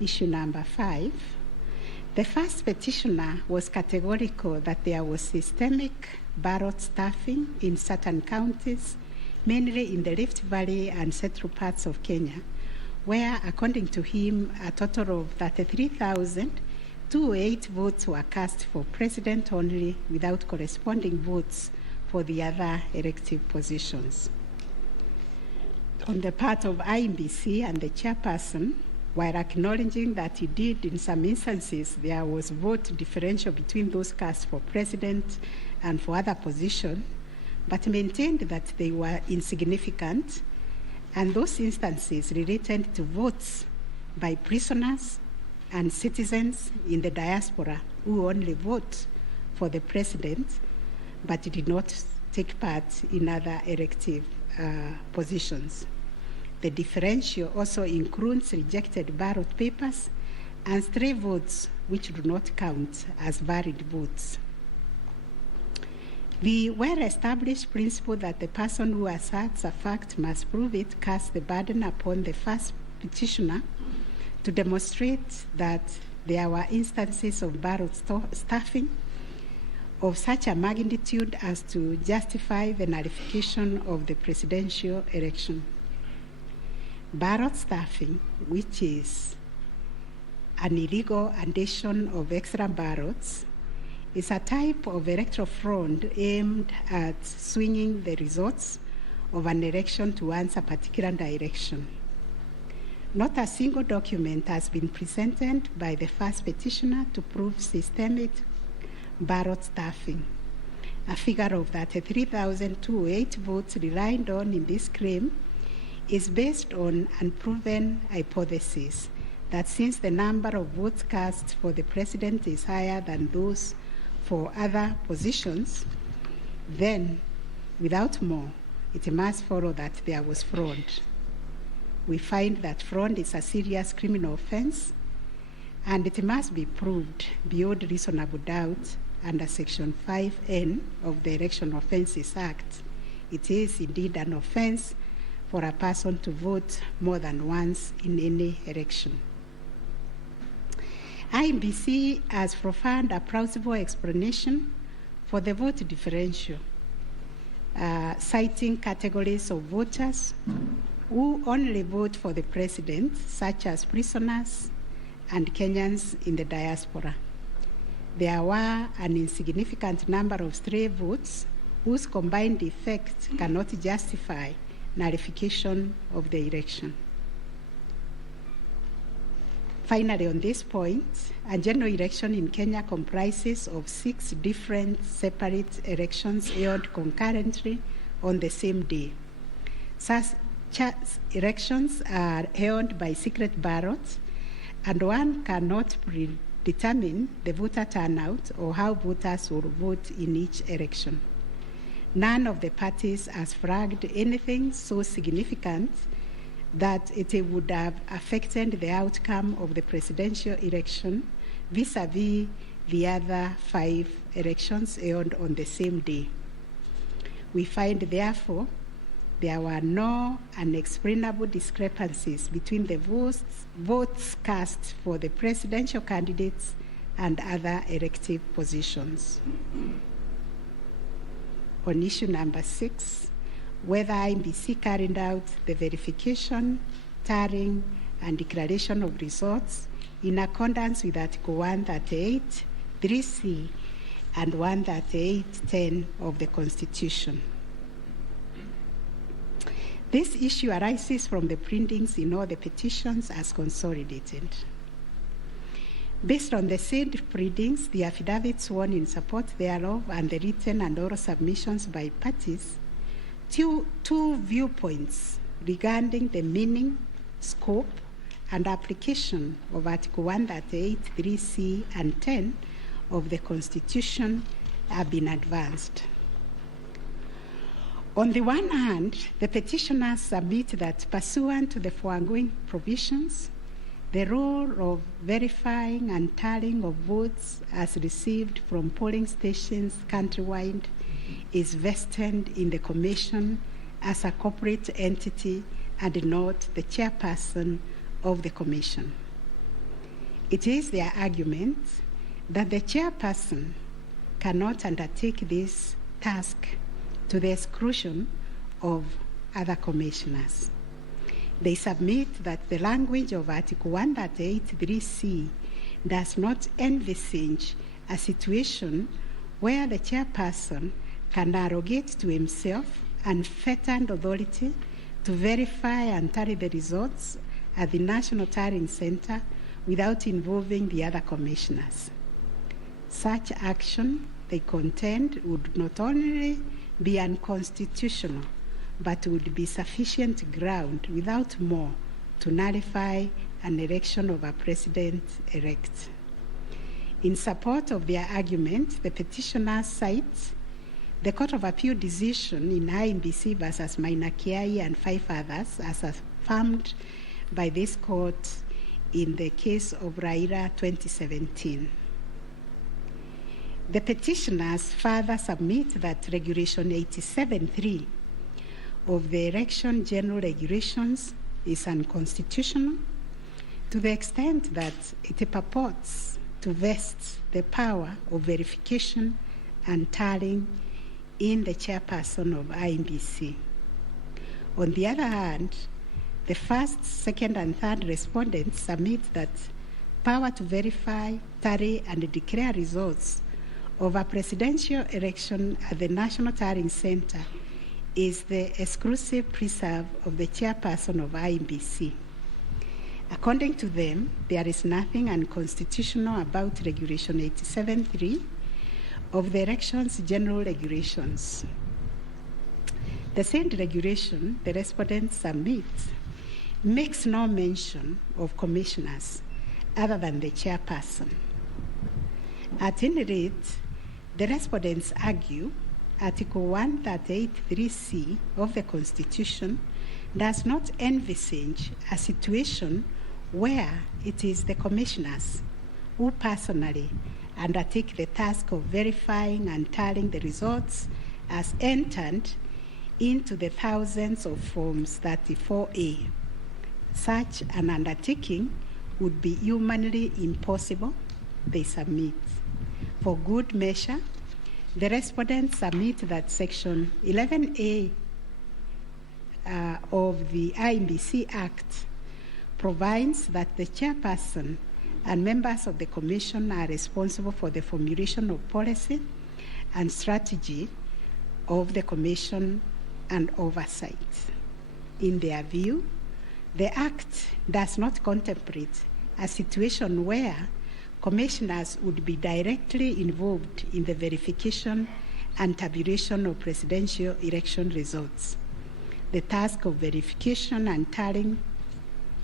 Issue number 5. The first petitioner was categorical that there was systemic ballot stuffing in certain counties, mainly in the Rift Valley and central parts of Kenya, where, according to him, a total of 33,208 votes were cast for president only, without corresponding votes for the other elective positions. On the part of IEBC and the chairperson, while acknowledging that indeed in some instances there was vote differential between those cast for president and for other positions, but maintained that they were insignificant, and those instances related to votes by prisoners and citizens in the diaspora who only vote for the president but did not take part in other elective positions. The differential also includes rejected ballot papers and stray votes which do not count as valid votes. The well-established principle that the person who asserts a fact must prove it casts the burden upon the first petitioner to demonstrate that there were instances of ballot stuffing of such a magnitude as to justify the nullification of the presidential election. Ballot stuffing, which is an illegal addition of extra ballots, is a type of electoral fraud aimed at swinging the results of an election towards a particular direction. Not a single document has been presented by the first petitioner to prove systemic ballot stuffing. A figure of 33,208 votes relied on in this claim is based on unproven hypothesis that since the number of votes cast for the president is higher than those for other positions, then, without more, it must follow that there was fraud. we find that fraud is a serious criminal offense and it must be proved beyond reasonable doubt under Section 5N of the Election Offences Act. It is indeed an offense for a person to vote more than once in any election. IEBC has provided a plausible explanation for the vote differential, citing categories of voters who only vote for the president, such as prisoners and Kenyans in the diaspora. There were an insignificant number of stray votes whose combined effect cannot justify nullification of the election. Finally, on this point, a general election in Kenya comprises of 6 different separate elections held concurrently on the same day. Such elections are held by secret ballot, and one cannot predetermine the voter turnout or how voters will vote in each election. None of the parties has flagged anything so significant that it would have affected the outcome of the presidential election vis-a-vis the other 5 elections held on the same day. We find, therefore, there were no unexplainable discrepancies between the votes cast for the presidential candidates and other elective positions. On issue number 6, whether IEBC carried out the verification, tallying, and declaration of results in accordance with Article 138, 3C, and 138(10) of the Constitution. This issue arises from the printings in all the petitions as consolidated. Based on the said printings, the affidavits sworn in support thereof, and the written and oral submissions by parties, two viewpoints regarding the meaning, scope, and application of Article 138, 3C, and 10 of the Constitution have been advanced. On the one hand, the petitioners submit that pursuant to the foregoing provisions, the role of verifying and tallying of votes as received from polling stations countrywide is vested in the Commission as a corporate entity and not the chairperson of the Commission. It is their argument that the chairperson cannot undertake this task to the exclusion of other commissioners. They submit that the language of Article 138(3)(c) does not envisage a situation where the chairperson can arrogate to himself unfettered authority to verify and tally the results at the National Tallying Center without involving the other commissioners. Such action, they contend, would not only be unconstitutional, but would be sufficient ground without more to nullify an election of a president-elect. In support of their argument, the petitioners cite the Court of Appeal decision in IEBC versus Maina Kiai and 5 others as affirmed by this court in the case of Raila 2017. The petitioners further submit that Regulation 87(3) of the Election General Regulations is unconstitutional to the extent that it purports to vest the power of verification and tallying in the chairperson of IEBC. On the other hand, the first, second, and third respondents submit that power to verify, tally, and declare results of a presidential election at the National Tallying Center is the exclusive preserve of the chairperson of IEBC. According to them, there is nothing unconstitutional about Regulation 87(3) of the Elections General Regulations. The said regulation the respondents submit makes no mention of commissioners other than the chairperson. At any rate, the respondents argue Article 138(3)(c) of the Constitution does not envisage a situation where it is the commissioners who personally undertake the task of verifying and tallying the results as entered into the thousands of Forms 34A. Such an undertaking would be humanly impossible, they submit. For good measure, the respondents submit that Section 11A of the IEBC Act provides that the chairperson and members of the Commission are responsible for the formulation of policy and strategy of the Commission and oversight. In their view, the Act does not contemplate a situation where commissioners would be directly involved in the verification and tabulation of presidential election results. The task of verification and tallying,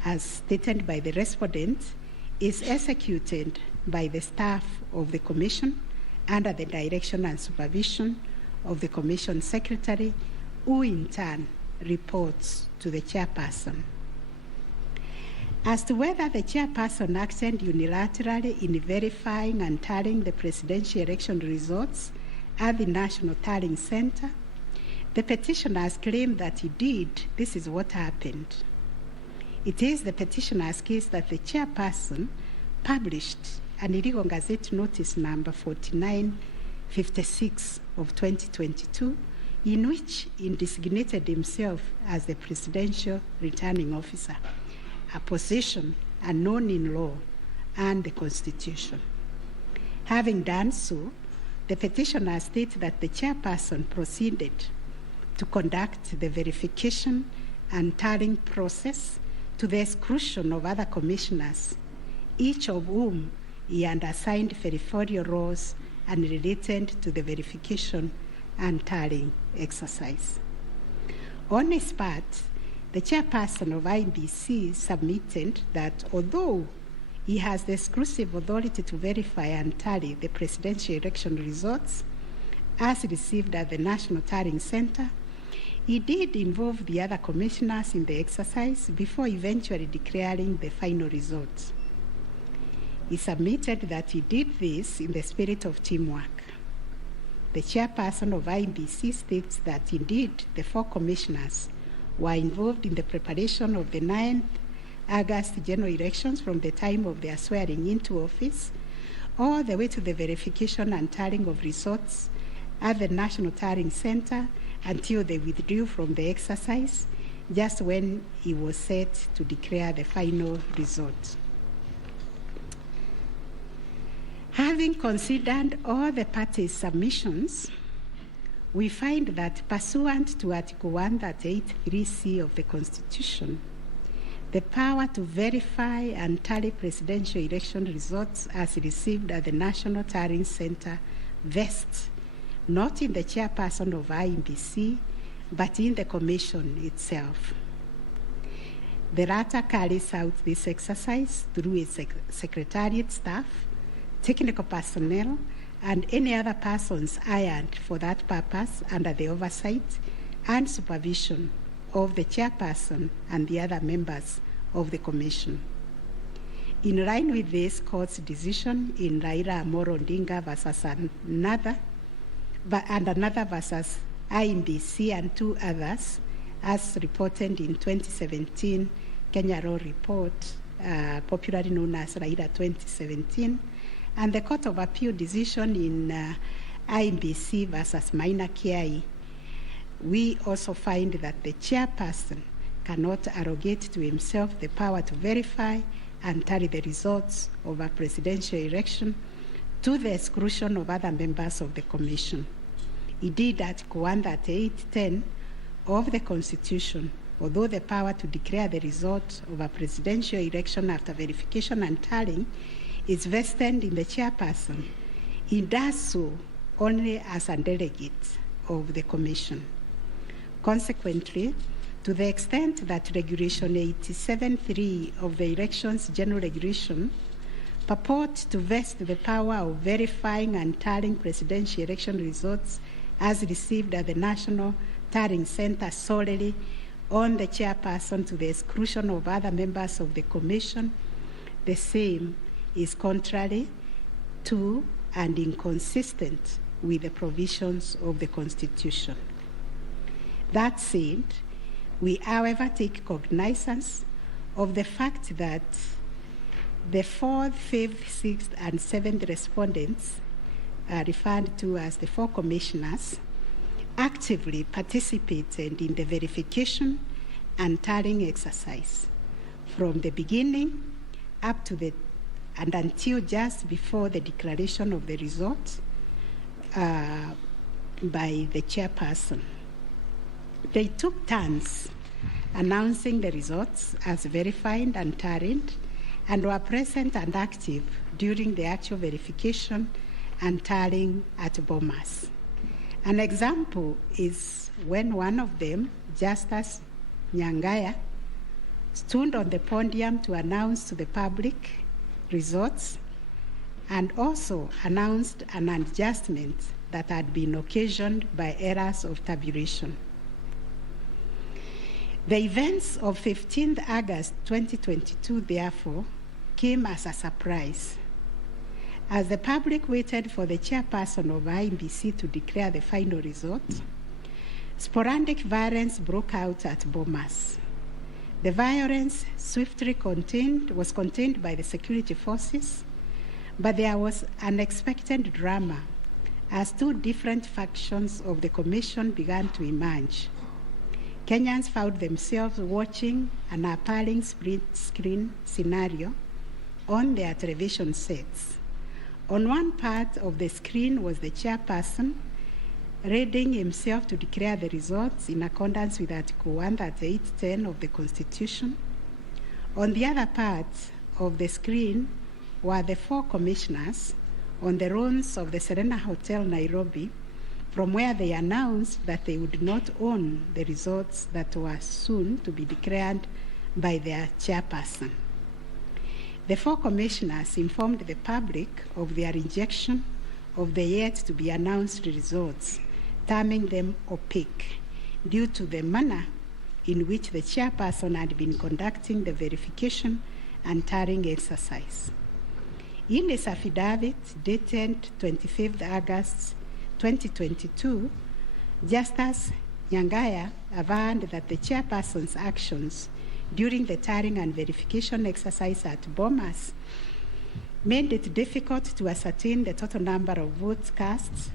as stated by the respondent, is executed by the staff of the Commission under the direction and supervision of the Commission Secretary, who in turn reports to the chairperson. As to whether the chairperson acted unilaterally in verifying and tallying the presidential election results at the National Tallying Center, the petitioners claim that he did. This is what happened. It is the petitioner's case that the chairperson published an illegal Gazette Notice number 4956 of 2022, in which he designated himself as the presidential returning officer, a position unknown in law and the Constitution. Having done so, the petitioner states that the chairperson proceeded to conduct the verification and tallying process to the exclusion of other commissioners, each of whom he had assigned verifiable roles and related to the verification and tallying exercise. On his part, the chairperson of IEBC submitted that although he has the exclusive authority to verify and tally the presidential election results as received at the National Tallying Center, he did involve the other commissioners in the exercise before eventually declaring the final results. He submitted that he did this in the spirit of teamwork. The chairperson of IEBC states that indeed the 4 commissioners were involved in the preparation of the 9th August general elections from the time of their swearing into office all the way to the verification and tallying of results at the National Tallying Center until they withdrew from the exercise just when he was set to declare the final result. Having considered all the parties' submissions, we find that pursuant to Article 138(3)(c) of the Constitution, the power to verify and tally presidential election results as received at the National Tallying Center vests not in the chairperson of IEBC, but in the Commission itself. The latter carries out this exercise through its secretariat staff, technical personnel, and any other persons hired for that purpose under the oversight and supervision of the chairperson and the other members of the Commission. In line with this court's decision in Raila Amolo Odinga versus another versus IEBC and 2 others, as reported in 2017 Kenya Law Report, popularly known as Raila 2017, and the Court of Appeal decision in IEBC versus Maina Kiai, we also find that the chairperson cannot arrogate to himself the power to verify and tally the results of a presidential election to the exclusion of other members of the Commission. Indeed, Article 138(10) of the Constitution, although the power to declare the result of a presidential election after verification and tallying is vested in the chairperson, he does so only as a delegate of the Commission. Consequently, to the extent that Regulation 87(3) of the Elections General Regulation purports to vest the power of verifying and tallying presidential election results as received at the National Tallying Center solely on the chairperson to the exclusion of other members of the commission, the same is contrary to and inconsistent with the provisions of the Constitution. That said, we, however, take cognizance of the fact that the 4th, 5th, 6th, and 7th respondents, referred to as the 4 commissioners, actively participated in the verification and tallying exercise from the beginning up to the and until just before the declaration of the results by the chairperson. They took turns announcing the results as verified and tallied, and were present and active during the actual verification and tallying at Bomas. An example is when one of them, Justice Nyangaya, stood on the podium to announce to the public results and also announced an adjustment that had been occasioned by errors of tabulation. The events of 15th August 2022, therefore, came as a surprise. As the public waited for the chairperson of IEBC to declare the final results, sporadic violence broke out at Bomas. The violence swiftly was contained by the security forces, but there was unexpected drama as 2 different factions of the commission began to emerge. Kenyans found themselves watching an appalling split-screen scenario on their television sets. On one part of the screen was the chairperson readying himself to declare the results in accordance with Article 138(10) of the Constitution. On the other part of the screen were the 4 commissioners on the runs of the Serena Hotel, Nairobi, from where they announced that they would not own the results that were soon to be declared by their chairperson. The 4 commissioners informed the public of their rejection of the yet-to-be-announced results, terming them opaque due to the manner in which the chairperson had been conducting the verification and tallying exercise. In his affidavit dated 25th August 2022, Justice Nyangaya averred that the chairperson's actions during the tallying and verification exercise at Bomas made it difficult to ascertain the total number of votes cast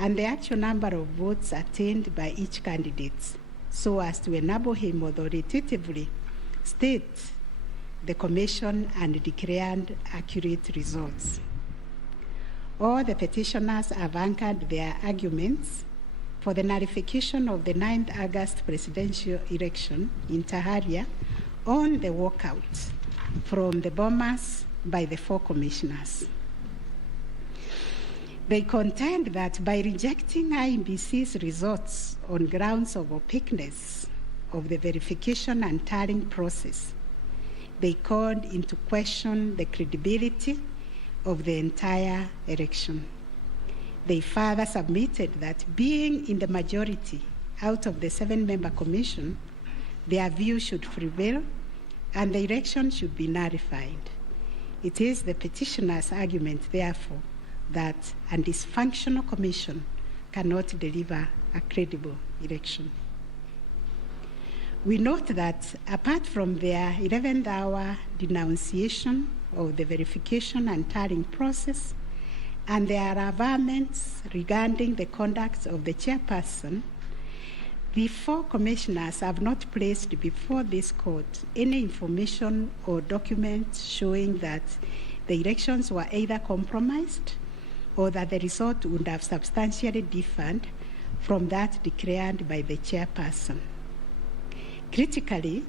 and the actual number of votes attained by each candidate, so as to enable him authoritatively state the commission and declared accurate results. All the petitioners have anchored their arguments for the nullification of the 9th August presidential election in Taharia on the walkout from the Bomas by the 4 commissioners. They contend that by rejecting IEBC's results on grounds of opaqueness of the verification and tallying process, they called into question the credibility of the entire election. They further submitted that being in the majority out of the 7-member commission, their view should prevail and the election should be nullified. It is the petitioner's argument, therefore, that a dysfunctional commission cannot deliver a credible election. We note that apart from their 11th hour denunciation of the verification and tallying process and their averments regarding the conduct of the chairperson, the 4 commissioners have not placed before this court any information or documents showing that the elections were either compromised or that the result would have substantially differed from that declared by the chairperson. Critically,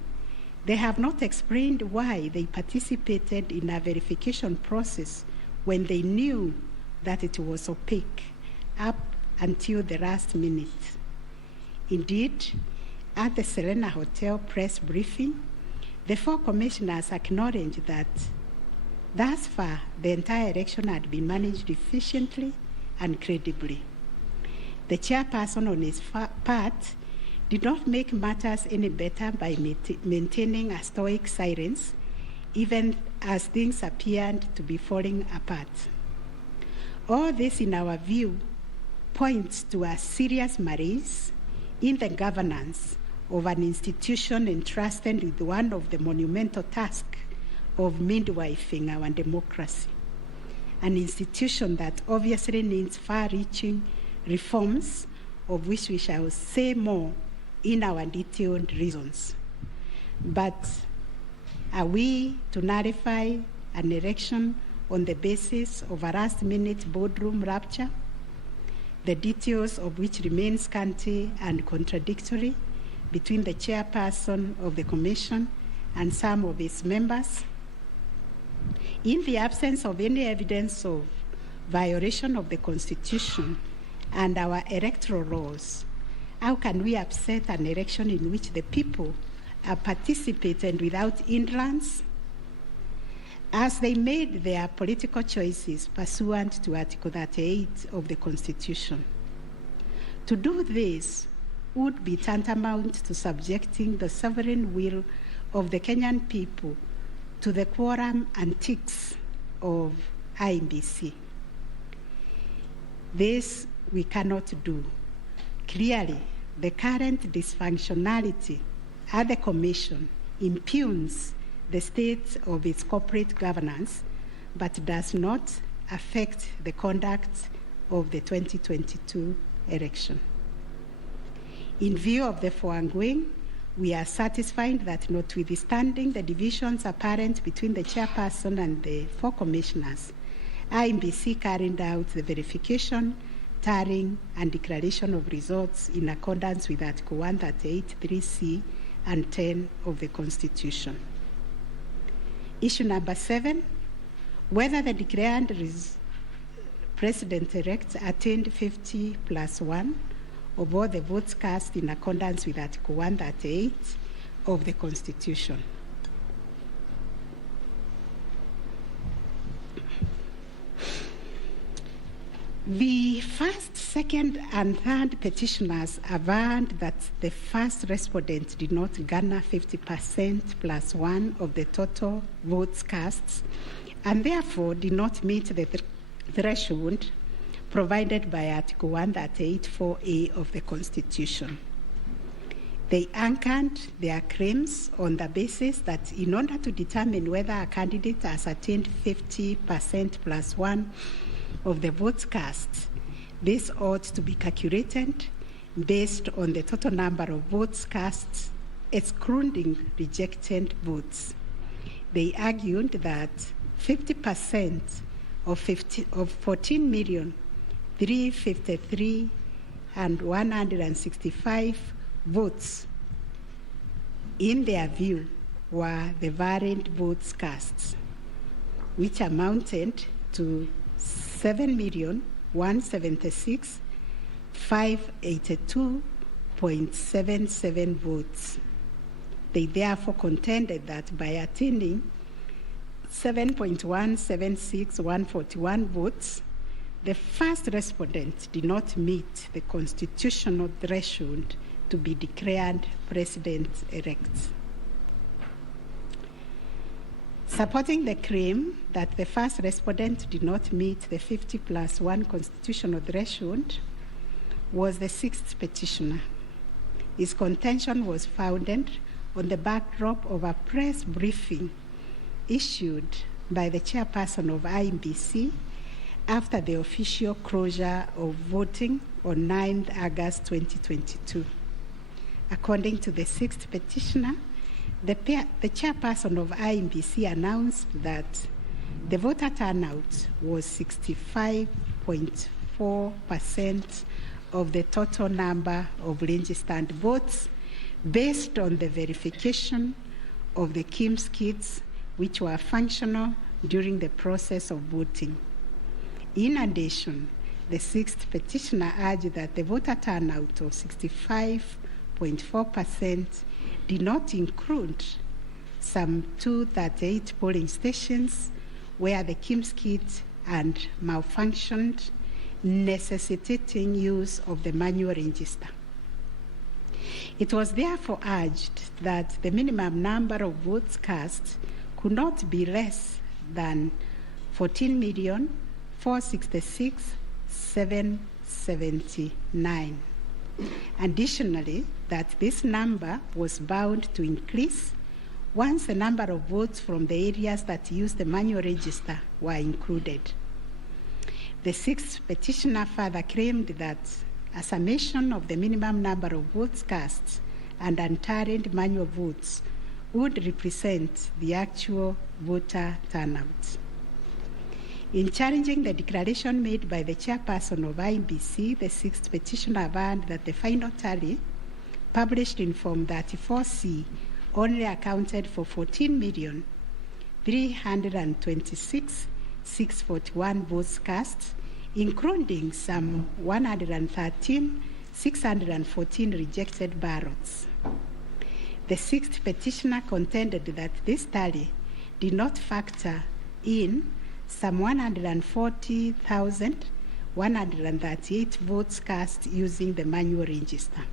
they have not explained why they participated in a verification process when they knew that it was opaque up until the last minute. Indeed, at the Serena Hotel press briefing, the 4 commissioners acknowledged that thus far the entire election had been managed efficiently and credibly. The chairperson on his part did not make matters any better by maintaining a stoic silence, even as things appeared to be falling apart. All this, in our view, points to a serious malaise in the governance of an institution entrusted with one of the monumental tasks of midwifing our democracy, an institution that obviously needs far-reaching reforms, of which we shall say more in our detailed reasons. But are we to nullify an election on the basis of a last-minute boardroom rapture, the details of which remain scanty and contradictory between the chairperson of the Commission and some of its members? In the absence of any evidence of violation of the Constitution and our electoral laws, how can we upset an election in which the people are participating without hindrance, as they made their political choices pursuant to Article 38 of the Constitution? To do this would be tantamount to subjecting the sovereign will of the Kenyan people to the quorum antics of IEBC. This we cannot do. Clearly, the current dysfunctionality at the Commission impugns the state of its corporate governance, but does not affect the conduct of the 2022 election. In view of the foregoing, we are satisfied that, notwithstanding the divisions apparent between the chairperson and the 4 commissioners, IEBC carried out the verification, tallying, and declaration of results in accordance with Article 138(3)(c) and 10 of the Constitution. Issue number 7, whether the declared President-elect attained 50+1 of all the votes cast in accordance with Article 138 of the Constitution. The first, second, and third petitioners averred that the first respondent did not garner 50%+1 of the total votes cast, and therefore did not meet the threshold provided by Article 138(4)(a) of the Constitution. They anchored their claims on the basis that in order to determine whether a candidate has attained 50%+1 of the votes cast, this ought to be calculated based on the total number of votes cast, excluding rejected votes. They argued that 50% of 14,353,165 votes, in their view, were the variant votes cast, which amounted to 7,176,582.77 votes. They therefore contended that by attaining 7.176141 votes, the first respondent did not meet the constitutional threshold to be declared president-elect. Supporting the claim that the first respondent did not meet the 50+1 constitutional threshold was the 6th petitioner. His contention was founded on the backdrop of a press briefing issued by the chairperson of IEBC after the official closure of voting on 9th August 2022. According to the 6th petitioner, the chairperson of IEBC announced that the voter turnout was 65.4% of the total number of registered votes based on the verification of the KIMS kits which were functional during the process of voting. In addition, the 6th petitioner argued that the voter turnout of 65.4% did not include some 238 polling stations where the KIMS kit had malfunctioned, necessitating use of the manual register. It was therefore urged that the minimum number of votes cast could not be less than 14,466,779. Additionally, that this number was bound to increase once the number of votes from the areas that used the manual register were included. The sixth petitioner further claimed that a summation of the minimum number of votes cast and unturned manual votes would represent the actual voter turnout. In challenging the declaration made by the chairperson of IEBC, the sixth petitioner warned that the final tally, published in Form 34C, only accounted for 14,326,641 votes cast, including some 113,614 rejected ballots. The sixth petitioner contended that this tally did not factor in some 140,138 votes cast using the manual register.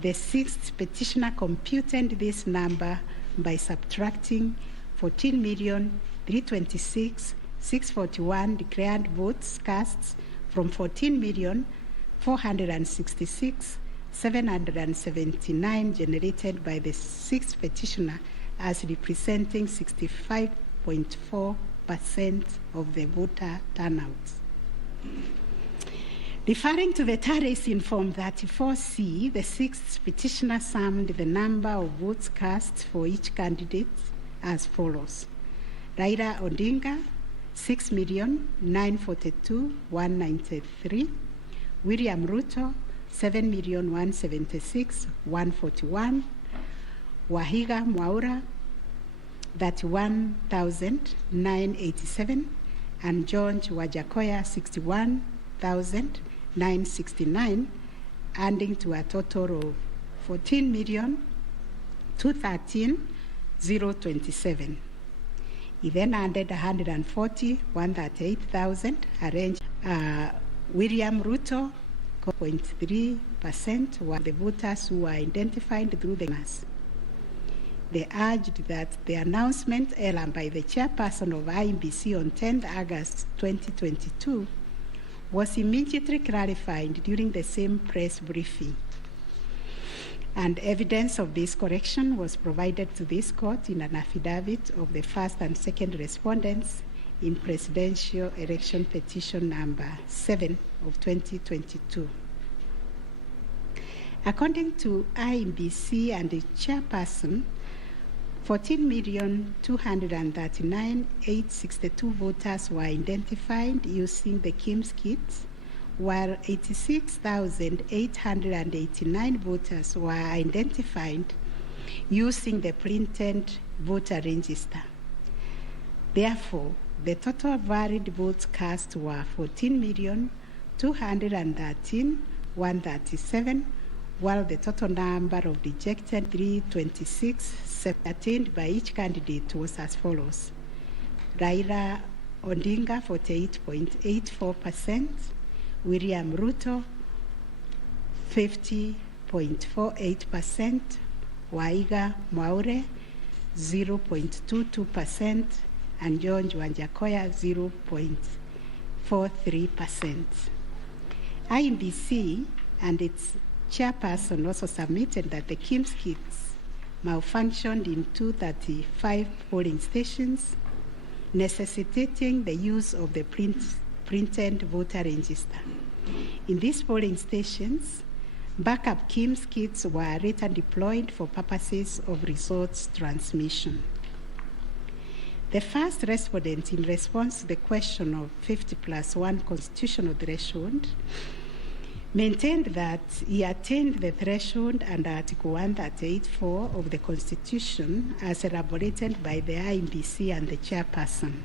The sixth petitioner computed this number by subtracting 14,326,641 declared votes cast from 14,466,779 generated by the sixth petitioner as representing 65.4% of the voter turnout. Referring to the tallies in Form 34C, the sixth petitioner summed the number of votes cast for each candidate as follows. Raila Odinga, 6,942,193. William Ruto, 7,176,141. Wahiga Mwaura, 31,987. And George Wajakoya, 61,969, adding to a total of 14,213,027. He then added 140,138,000, arranged William Ruto, 0.3% were the voters who were identified through the mass. They urged that the announcement error by the chairperson of IEBC on 10th August 2022 was immediately clarified during the same press briefing. And evidence of this correction was provided to this court in an affidavit of the first and second respondents in Presidential Election Petition number 7 of 2022. According to IEBC and the chairperson, 14,239,862 voters were identified using the KIMS kits, while 86,889 voters were identified using the printed voter register. Therefore, the total valid votes cast were 14,213,137, while the total number of rejected 326 attained by each candidate was as follows. Raila Odinga, 48.84%, William Ruto, 50.48%, Waiga Mwaure, 0.22%, and George Wanjakoya, 0.43%. IEBC and its chairperson also submitted that the KIMS kits malfunctioned in 235 polling stations, necessitating the use of the printed voter register. In these polling stations, backup KIMS kits were later deployed for purposes of results transmission. The first respondent, in response to the question of 50+1 constitutional threshold, maintained that he attained the threshold under Article 138(4) of the Constitution as elaborated by the IEBC and the chairperson.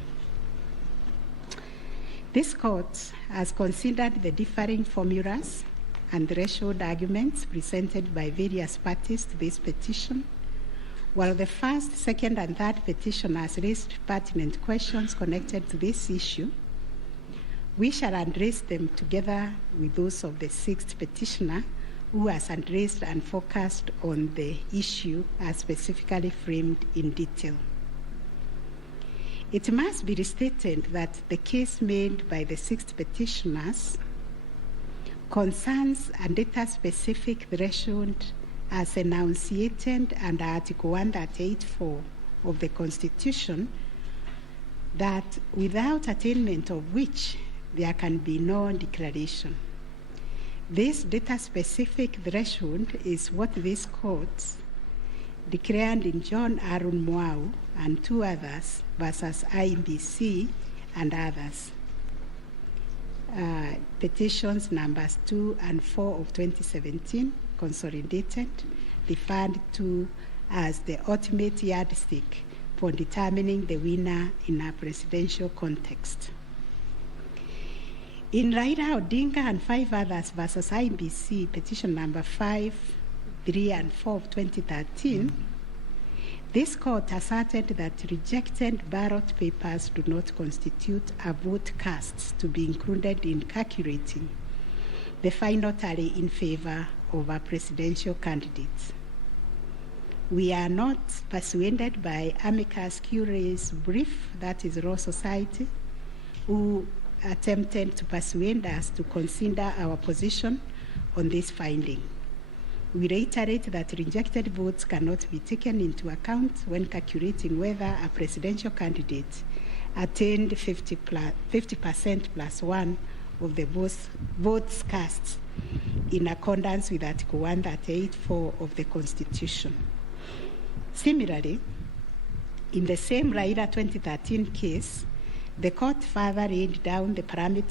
This court has considered the differing formulas and threshold arguments presented by various parties to this petition, while the first, second, and third petitioners raised pertinent questions connected to this issue. We shall address them together with those of the sixth petitioner who has addressed and focused on the issue as specifically framed in detail. It must be restated that the case made by the 6 petitioners concerns a data-specific threshold as enunciated under Article 138(4) of the Constitution, that without attainment of which there can be no declaration. This data-specific threshold is what these courts declared in John Aaron Mwau and 2 others versus IEBC and others. Petitions numbers 2 and 4 of 2017, consolidated, referred to as the ultimate yardstick for determining the winner in a presidential context. In Raila Odinga and 5 others versus IEBC, petition number 5, 3, and 4 of 2013, this court asserted that rejected ballot papers do not constitute a vote cast to be included in calculating the final tally in favor of a presidential candidate. We are not persuaded by amicus curiae's brief, that is Law Society, who attempted to persuade us to consider our position on this finding. We reiterate that rejected votes cannot be taken into account when calculating whether a presidential candidate attained 50% plus 1 of the votes cast in accordance with Article 138(4) of the Constitution. Similarly, in the same Raila 2013 case, the court further laid down the parameters